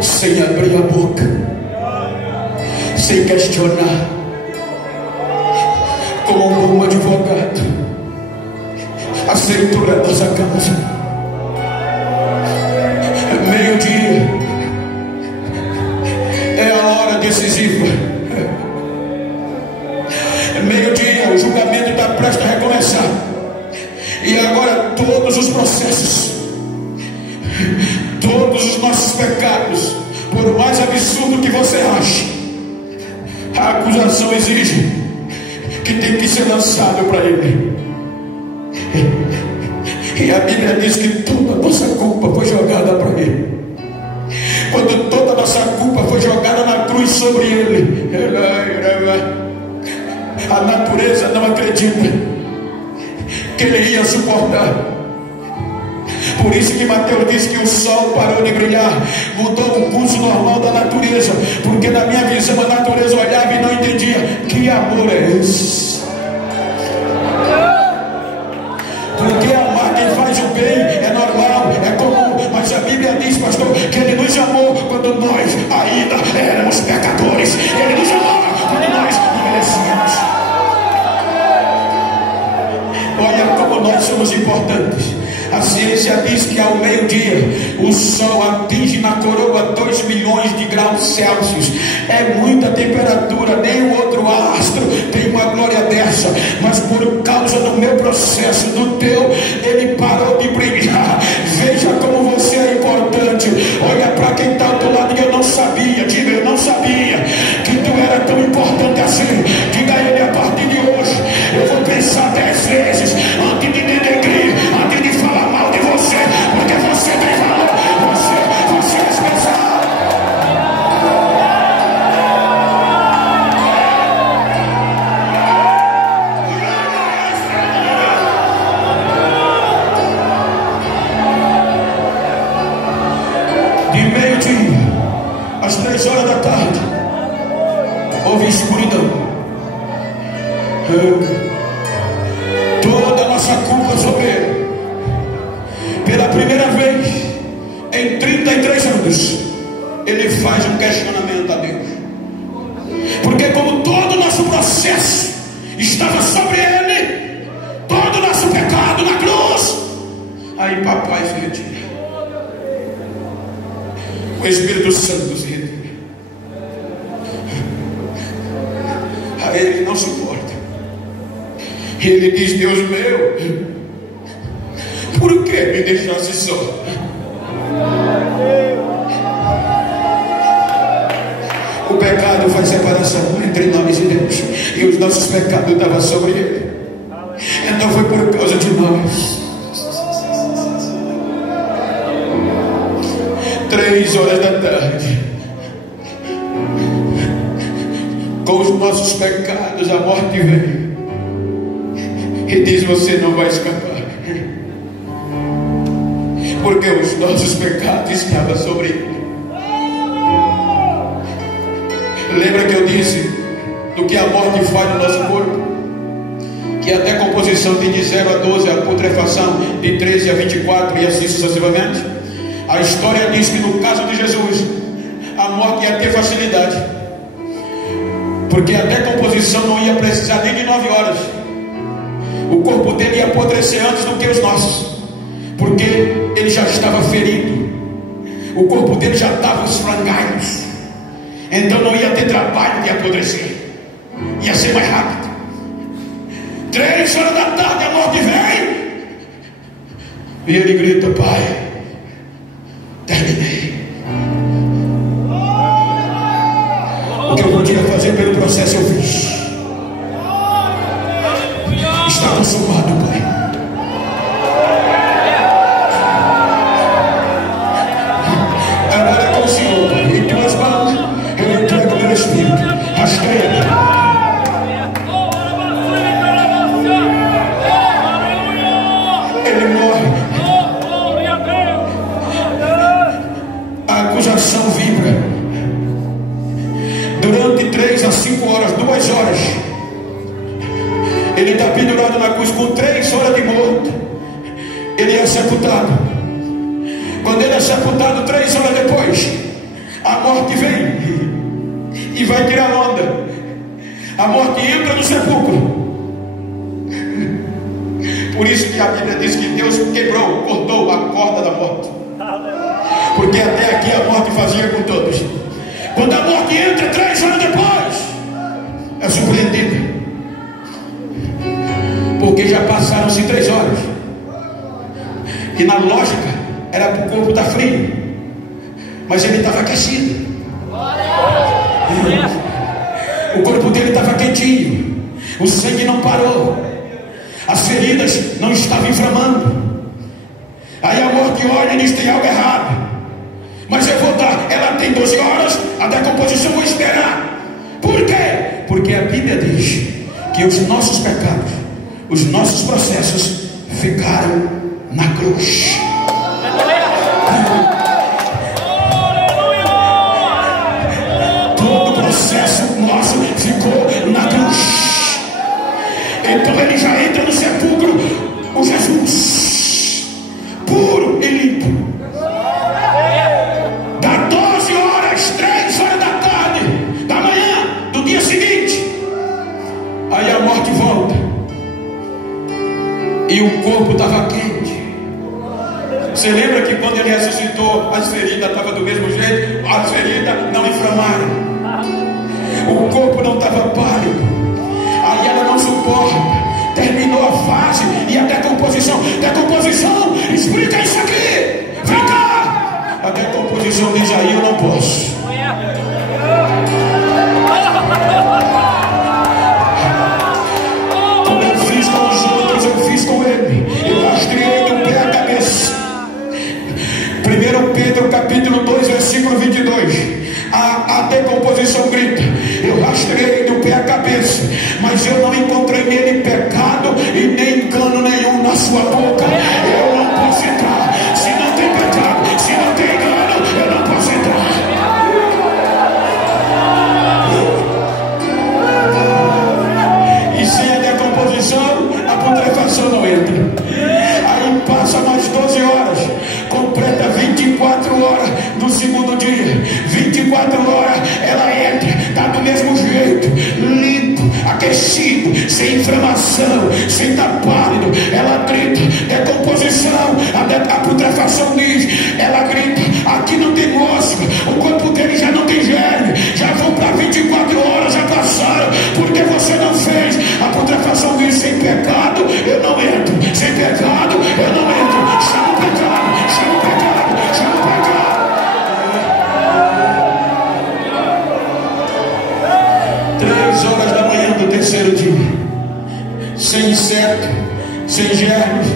sem abrir a boca, sem questionar, como um bom advogado aceitou a nossa causa. Meio-dia é a hora decisiva. Meio-dia nossos pecados, por mais absurdo que você ache, a acusação exige que tem que ser lançado para Ele. E a Bíblia diz que toda a nossa culpa foi jogada para Ele. Quando toda a nossa culpa foi jogada na cruz sobre Ele, a natureza não acredita que Ele ia suportar. Por isso que Mateus diz que o sol parou de brilhar, mudou o curso normal da natureza, porque na minha visão a natureza olhava e não entendia. Que amor é esse? Porque amar quem faz o bem é normal, é comum, mas a Bíblia diz, pastor, que Ele nos amou quando nós ainda éramos pecadores. Ele nos amava quando nós não merecíamos. Olha como nós somos importantes. A ciência diz que ao meio-dia o sol atinge na coroa 2 milhões de graus Celsius. É muita temperatura, nenhum outro astro tem uma glória dessa. Mas por causa do meu processo, do teu, ele parou de brilhar. Veja como você é importante. Olha para quem está ao teu lado e eu não sabia. Diga, eu não sabia que tu era tão importante assim. Diga a ele, a partir de hoje eu vou pensar 10 vezes antes de denegrir, antes de falar mal de você, porque você tem valor, você é especial. De meio-dia às 3 horas da tarde houve escuridão. Toda a nossa culpa sobre Ele. Pela primeira vez em 33 anos, Ele faz um questionamento a Deus. Porque como todo o nosso processo estava sobre Ele, todo o nosso pecado na cruz, aí papai se retira. O Espírito Santo se retira. A Ele não suporta. Ele diz, Deus meu, por que me deixasse só? O pecado faz separação entre nós e Deus, e os nossos pecados estavam sobre Ele. Então foi por causa de nós. 3 horas da tarde, com os nossos pecados, a morte veio e diz, você não vai escapar, porque os nossos pecados estavam sobre Ele. Lembra que eu disse do que a morte faz no nosso corpo? Que até a composição tem de 0 a 12, a putrefação de 13 a 24 e assim sucessivamente. A história diz que no caso de Jesus, a morte ia ter facilidade, porque até a composição não ia precisar nem de 9 horas. O corpo dele ia apodrecer antes do que os nossos, porque ele já estava ferido, o corpo dele já estava os frangalhos. Então não ia ter trabalho de apodrecer, ia ser mais rápido. 3 horas da tarde a morte vem e ele grita, Pai, terminei. O que eu podia fazer pelo processo eu fiz. Está consumado, Pai. Agora é com o Senhor, Pai. Em tuas mãos eu entrego meu espírito. Rastreia. Ele morre. A acusação vibra. Durante 3 a 5 horas, 2 horas, ele está pendurado na cruz com 3 horas de morto. Ele é sepultado. Quando ele é sepultado, 3 horas depois, a morte vem e vai tirar onda. A morte entra no sepulcro. Por isso que a Bíblia diz que Deus quebrou, cortou a corda da morte, porque até aqui a morte fazia com todos. Quando a morte entra 3 horas depois, é surpreendida, porque já passaram-se 3 horas. E na lógica era para o corpo estar frio, mas ele estava aquecido. O corpo dele estava quentinho, o sangue não parou, as feridas não estavam inflamando. Aí a morte olha e diz: tem algo errado, mas eu vou dar. Ela tem 12 horas, a decomposição vou esperar. Por quê? Porque a Bíblia diz que os nossos pecados, os nossos processos ficaram na cruz. Todo o processo nosso ficou na cruz. Então ele já entra no sepulcro, o Jesus puro e limpo. Dá 12 horas, 3 horas da tarde da manhã do dia seguinte, aí a morte volta e o corpo estava quente. Você lembra que quando ele ressuscitou, as feridas estavam do mesmo jeito? As feridas não inflamaram, o corpo não estava pálido. Aí ela não suporta, terminou a fase e a decomposição. Decomposição, explica isso aqui, vem cá. A decomposição diz: aí eu não posso. Como eu fiz com os outros, eu fiz com ele. Eu rastreei do pé à cabeça. 1 Pedro capítulo 2 versículo 22. A decomposição grita: eu rastreei do pé à cabeça, mas eu não encontrei nele pecado e nem engano nenhum na sua boca. Eu não posso entrar. Se não tem pecado, se não tem engano, eu não posso entrar. E sem a decomposição, a putrefação não entra. Aí passa mais 12 horas, completa 24 horas no segundo dia. 24 horas ela entra, está do mesmo jeito, limpo, aquecido, sem inflamação, sem estar pálido. Ela grita: decomposição. A putrefação diz, ela grita: aqui não tem mosca, o corpo dele já não tem germe, já vão para 24 horas, já passaram, porque você não fez. A putrefação diz: sem pecado eu não entro, sem pecado eu não entro. Chama o pecado, chama o pecado, chama o pecado. 3 horas da manhã do terceiro dia, sem inseto, sem germes.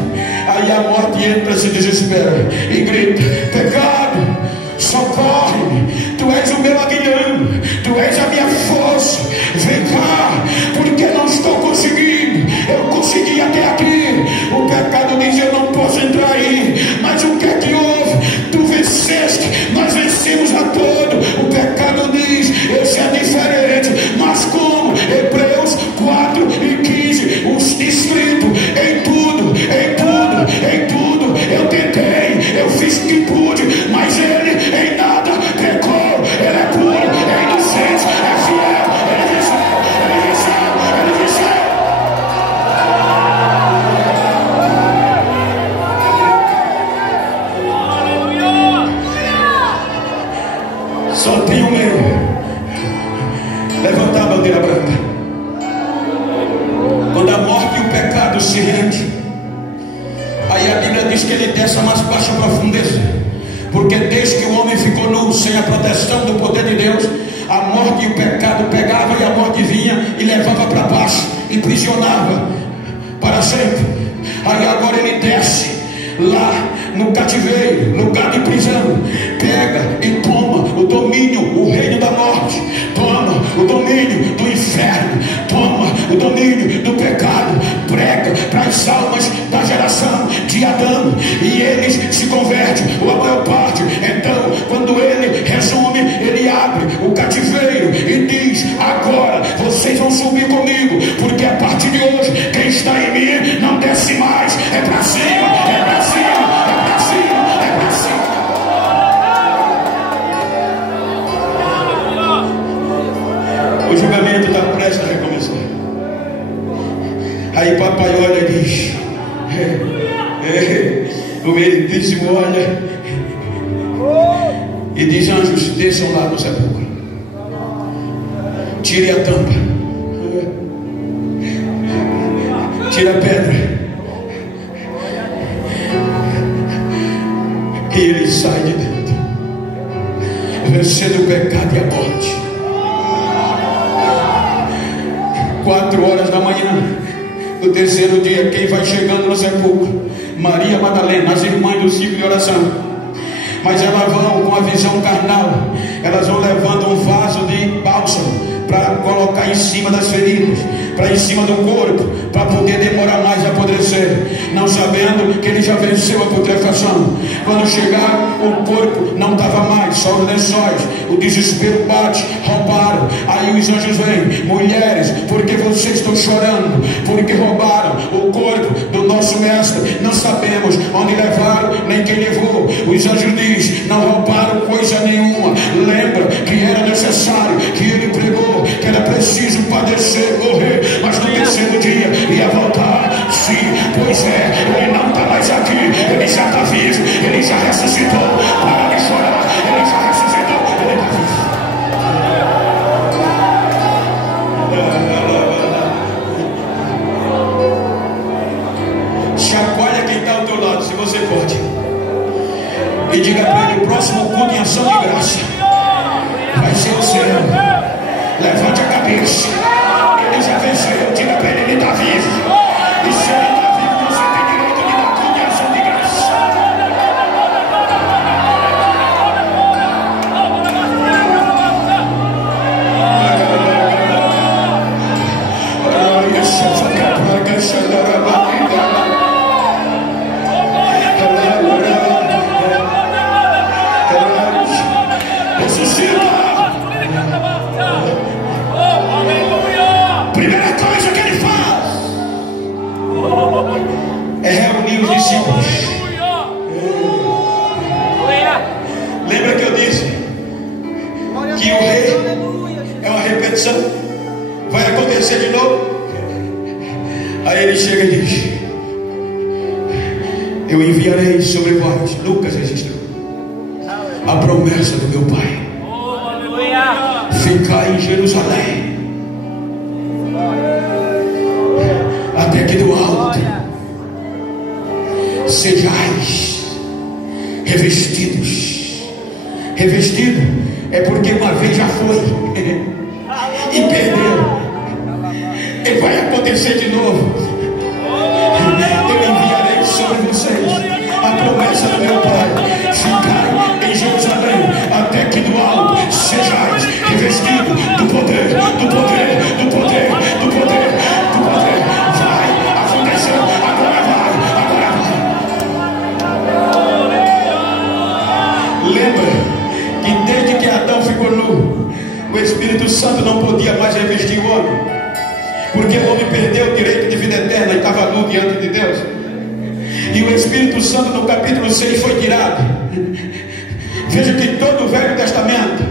Aí a morte entra, se desespera e grita: pecado, socorre-me, tu és o meu aguilhão, tu és a minha força, vem cá, porque não estou conseguindo. Eu consegui até aqui. O pecado diz: eu não posso entrar aí. Mas o que é que houve? Tu venceste, nós vencemos a todo. O pecado diz: esse é diferente. Mas como? Hebreus 4:15, os escrito: em tudo, em tudo, em tudo eu tentei, eu fiz o que pude, mas ele em nada pecou. Ele é puro, é inocente, é fiel, ele venceu, ele venceu, ele venceu. Só tem um meio: levantar a bandeira branca. Quando a morte e o pecado se rendem, aí a Bíblia diz que ele desce a mais baixa profundeza. Porque desde que o homem ficou nu, sem a proteção do poder de Deus, a morte e o pecado pegava, e a morte vinha e levava para baixo, imprisionava para sempre. Aí agora ele desce lá no cativeiro, lugar de prisão, pega e toma o domínio, o reino da morte, toma o domínio do inferno, toma o domínio do pecado, prega para as almas da geração de Adão, e eles se convertem, ou a maior parte. Então, quando ele resume, ele abre o cativeiro e diz: agora vocês vão subir comigo, porque a partir de hoje quem está em mim não desce mais, é para cima, é para cima, é para cima, é para cima. O julgamento está prestes a recomeçar. Aí papai olha e diz: o Meritíssimo olha e diz: anjos, desçam lá no sepulcro, tire a tampa, tire a pedra. E ele sai de dentro. manhã do terceiro dia, quem vai chegando no sepulcro? Maria Madalena, as irmãs do ciclo de oração. Mas elas vão com a visão carnal, elas vão levando um vaso de bálsamo para colocar em cima das feridas, para em cima do corpo, para poder demorar mais a apodrecer, não sabendo que ele já venceu a putrefação. Quando chegaram, o corpo não estava mais, só os lençóis. O desespero bate, roubaram. Aí os anjos vêm: mulheres, por que vocês estão chorando? Porque roubaram o corpo do nosso mestre. Não sabemos onde levaram, nem quem levou. Os anjos dizem: não roubaram coisa nenhuma. Lembra que era necessário, que ele pregou, que era preciso padecer, morrer, mas no terceiro dia ia voltar. Sim, pois é, ele não está mais aqui, ele já está vivo, ele já ressuscitou. Para de chorar, ele já ressuscitou, ele está vivo. Chacoalha quem está ao teu lado, se você pode, e diga para ele: o próximo culto em ação de graça vai ser o seu. Levante a cabeça, ele já venceu. Diga para ele: ele está vivo. E se ele está vivo, você tem direito de dar culto em ação de graça. Primeira coisa que ele faz é reunir os discípulos. Lembra que eu disse que o rei é uma repetição? Vai acontecer de novo? Aí ele chega e diz: eu enviarei sobre vós, Lucas registrou, a promessa do meu Pai. Ficar em Jerusalém até que do alto sejais revestidos. Revestido é porque uma vez já foi e perdeu, e vai acontecer de novo. Eu enviarei sobre vocês a promessa do meu Pai. Ficai em Jerusalém até que do alto sejais revestidos do poder, do poder, do poder, do poder, do poder. Vai, aconteceu, agora vai, agora vai. Lembra que desde que Adão ficou nu, o Espírito Santo não podia mais revestir o homem, porque o homem perdeu o direito de vida eterna e estava nu diante de Deus. E o Espírito Santo no capítulo 6 foi tirado. Veja que todo o Velho Testamento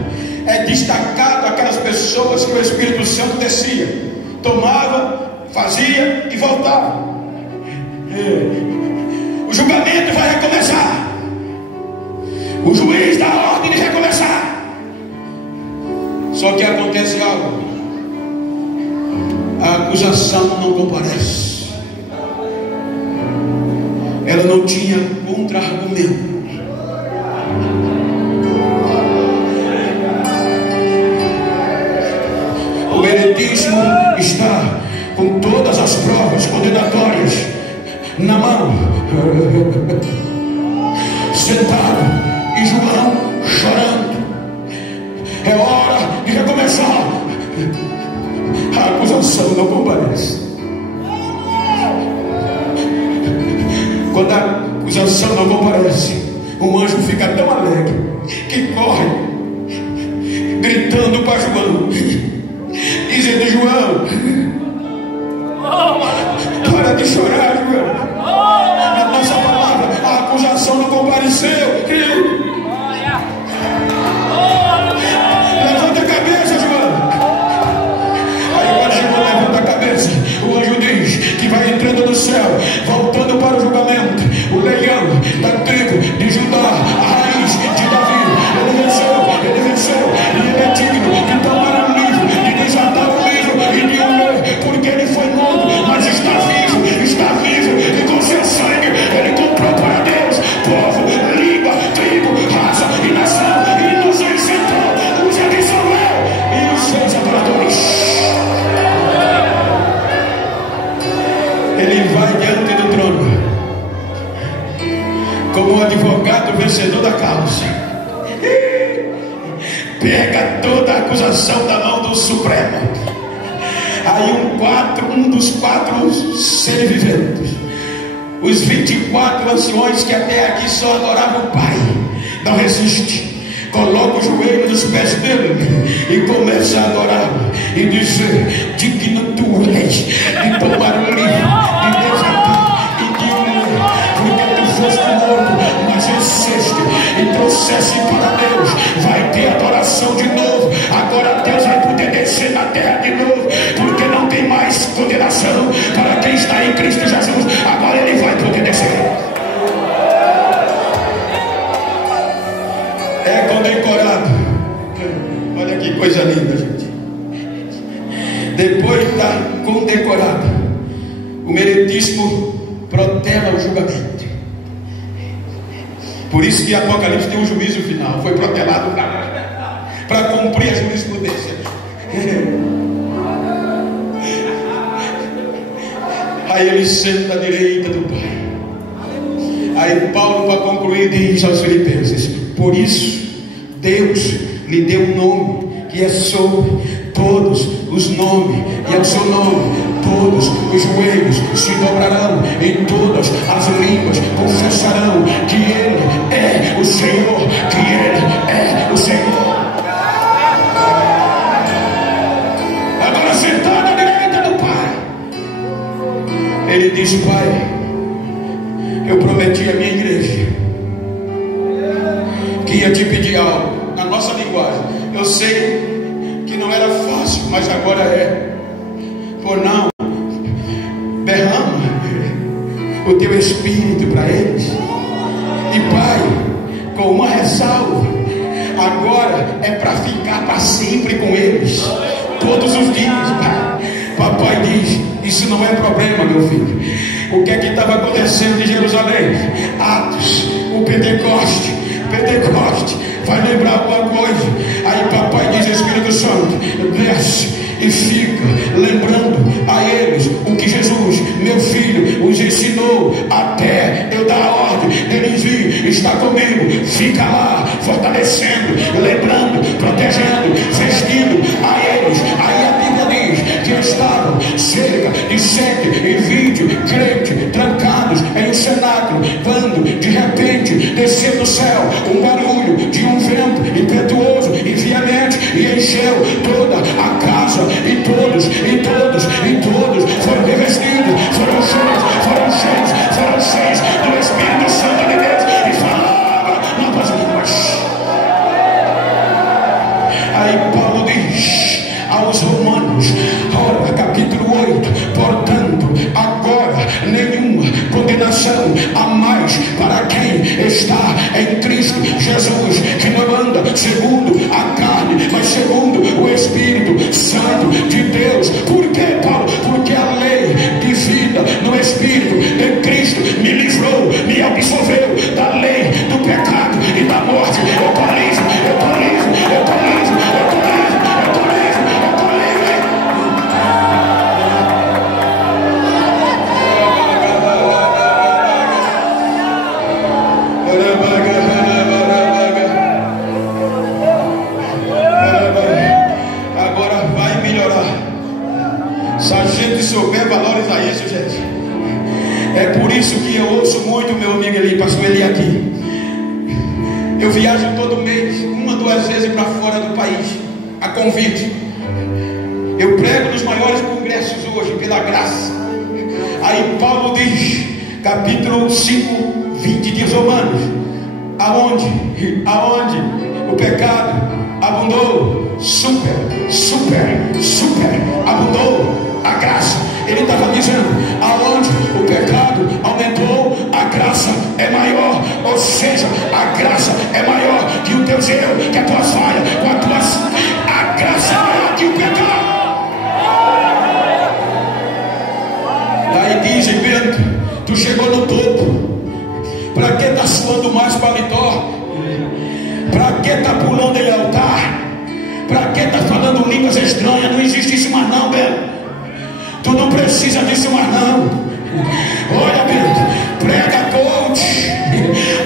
é destacado aquelas pessoas que o Espírito Santo descia, tomava, fazia e voltava. O julgamento vai recomeçar. O juiz dá a ordem de recomeçar. Só que acontece algo: a acusação não comparece. Ela não tinha contra-argumento. O heretismo está com todas as provas condenatórias na mão, sentado, e João chorando. É hora de recomeçar. A acusação não comparece. Quando a acusação não comparece, o anjo fica tão alegre que corre, gritando para João, dizendo: João, para de chorar, João. Na nossa palavra, a acusação não compareceu. Levanta a cabeça, João. Aí quando João levanta a cabeça, o anjo diz que vai entrando no céu, voltando para o julgamento, o leão da tribo de Judá, a raiz de Davi. Ele venceu, e ele é digno de tomar supremo. Aí um dos 4 seres viventes, os 24 anciões que até aqui só adoravam o Pai, não resiste, coloca o joelho nos pés dele e começa a adorá-lo e dizer: digno tu és de tomar o livro, de desatar e de ler, porque tu foste morto, mas resististe e trouxeste para Deus. Vai ter adoração de novo. Agora Deus vai poder descer na terra de novo, porque não tem mais condenação para quem está em Cristo Jesus. Agora Ele vai poder descer. É condecorado. Olha que coisa linda, gente. Depois da condecorada, o meritíssimo protela o julgamento. Por isso que Apocalipse tem um juízo final. Foi protelado para cumprir a jurisprudência. Aí ele senta à direita do Pai. Aí Paulo, para concluir, diz aos Filipenses: por isso Deus lhe deu um nome que é sobre todos os nomes, e ao seu nome todos os joelhos se dobrarão e todas as línguas confessarão que Ele é o Senhor, que Ele é o Senhor. Agora sentado à direita do Pai, Ele diz: Pai, eu prometi à minha igreja que ia te pedir algo. Na nossa linguagem, eu sei que não era fácil, mas agora é. Por não, derrama o teu espírito para eles. E Pai, com uma ressalva, agora é para ficar para sempre com eles, todos os dias, Pai. Papai diz: isso não é problema, meu filho. O que é que estava acontecendo em Jerusalém? Atos, o Pentecoste vai lembrar alguma coisa. Aí papai diz: Espírito Santo, desce e fica lembrando a eles o que Jesus, meu filho, os ensinou, até eu dar a ordem deles vir. Está comigo, fica lá, fortalecendo, lembrando, protegendo, vestindo a eles. Aí a Bíblia diz que estavam cerca de 120 crentes trancados em um cenáculo, quando de repente desceu do céu um barulho de um vento impetuoso e veemente e encheu toda a casa, e todos foram revestidos, foram cheios do Espírito Santo de Deus e falaram novas línguas. Aí Paulo diz aos Romanos, capítulo 8: portanto, agora nenhuma condenação há mais para quem está em Cristo Jesus, que não anda segundo a carne, mas segundo o Espírito Santo de Deus. Por que, Paulo? Porque a lei de vida no Espírito de Cristo me livrou, me absolveu da lei do pecado e da morte. Eu estou livre. Souber valorizar isso, gente. É por isso que eu ouço muito o meu amigo ali, pastor Eli aqui. Eu viajo todo mês, 1 ou 2 vezes para fora do país, a convite. Eu prego nos maiores congressos hoje, pela graça. Aí Paulo diz, capítulo 5, 20 de Romanos: aonde o pecado abundou, super abundou a graça. Ele estava dizendo: aonde o pecado aumentou, a graça é maior. Ou seja, a graça é maior que o teu erro, que a tua falha, a graça é maior que o pecado. Daí diz Bento: tu chegou no topo. Para que está suando mais paletó? Para que está pulando em altar? Para que está falando línguas estranhas? Não existe isso mais não, Bento. Tu não precisa disso mais não. Olha, Bento, prega coach,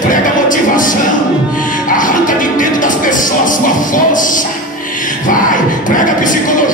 prega motivação, arranca de dentro das pessoas sua força. Vai, prega psicologia.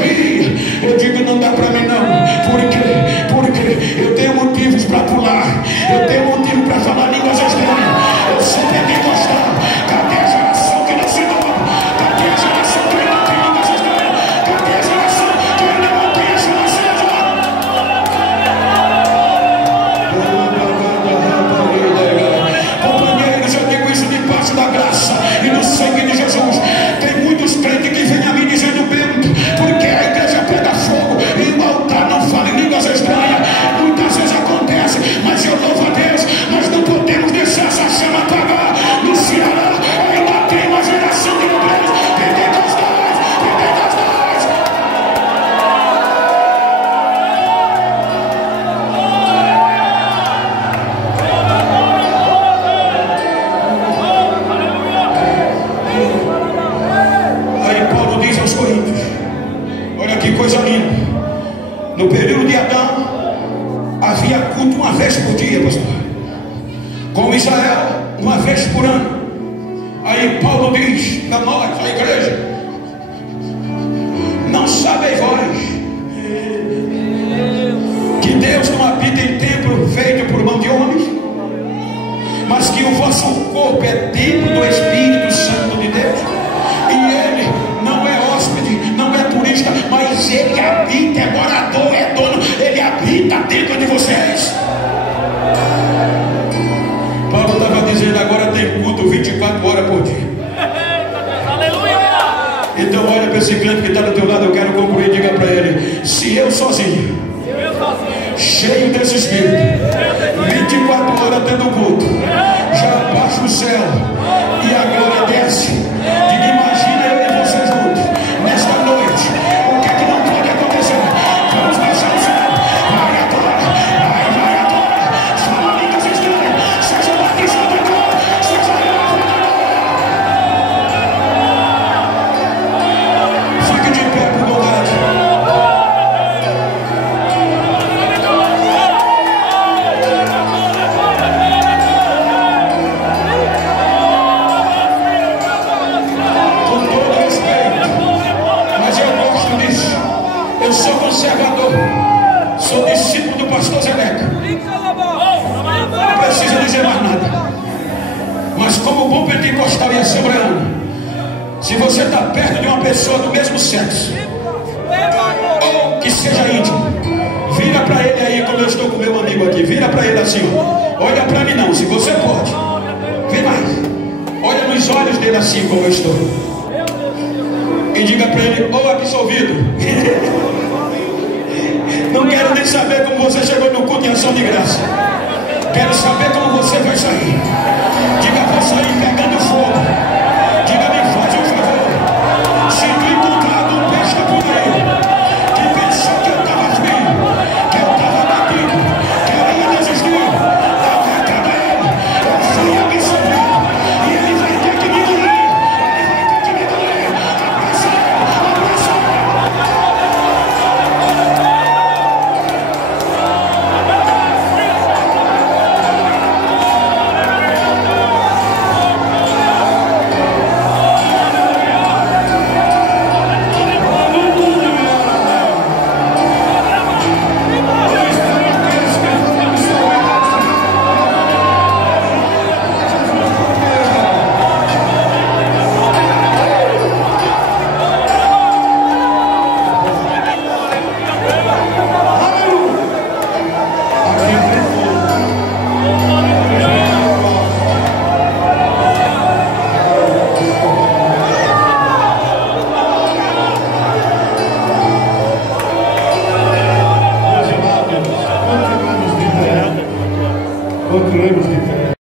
coisa linda. No período de Adão, havia culto uma vez por dia, pastor. Com Israel, uma vez por ano. Aí Paulo diz para nós, a igreja: não sabeis vós que Deus não habita em templo feito por mão de homens, mas que o vosso corpo é templo do Espírito Santo de Deus, e Ele não é hóspede, não é turista, mas Ele habita, é morador, é dono, Ele habita dentro de vocês. Paulo estava dizendo: agora tem culto 24 horas por dia. Então olha para esse crente que está do teu lado, eu quero concluir, diga para ele: se eu sozinho, cheio desse Espírito, 24 horas tendo culto, já baixa o céu e agora desce, diga, imagina eu e você juntos, nesta noite, o que é que não pode acontecer? Vamos baixar o céu, vai agora, vai agora, fala línguas estranhas, seja batizado agora, seja lavado agora. Fique de pé por bondade. Eu sou conservador, sou discípulo do pastor Zeneca, não preciso dizer mais nada. Mas como bom pentecostal e assembleano, se você está perto de uma pessoa do mesmo sexo, ou que seja íntimo, vira para ele aí, como eu estou com meu amigo aqui, vira para ele assim, ó. Olha para mim não, se você pode, vem mais, olha nos olhos dele assim como eu estou, e diga para ele: ô absolvido, não quero nem saber como você chegou no culto em ação de graça, quero saber como você vai sair. Diga: vou sair pegando fogo. Diga: me faz um favor, se tu encontrar um besta por aí que pensou que eu estava frio, que eu estava batido, que eu ia desistir, acaba ele, eu fui absolvido e ele vai ter que me engolir, abraça ele, abraça ele. Continuemos de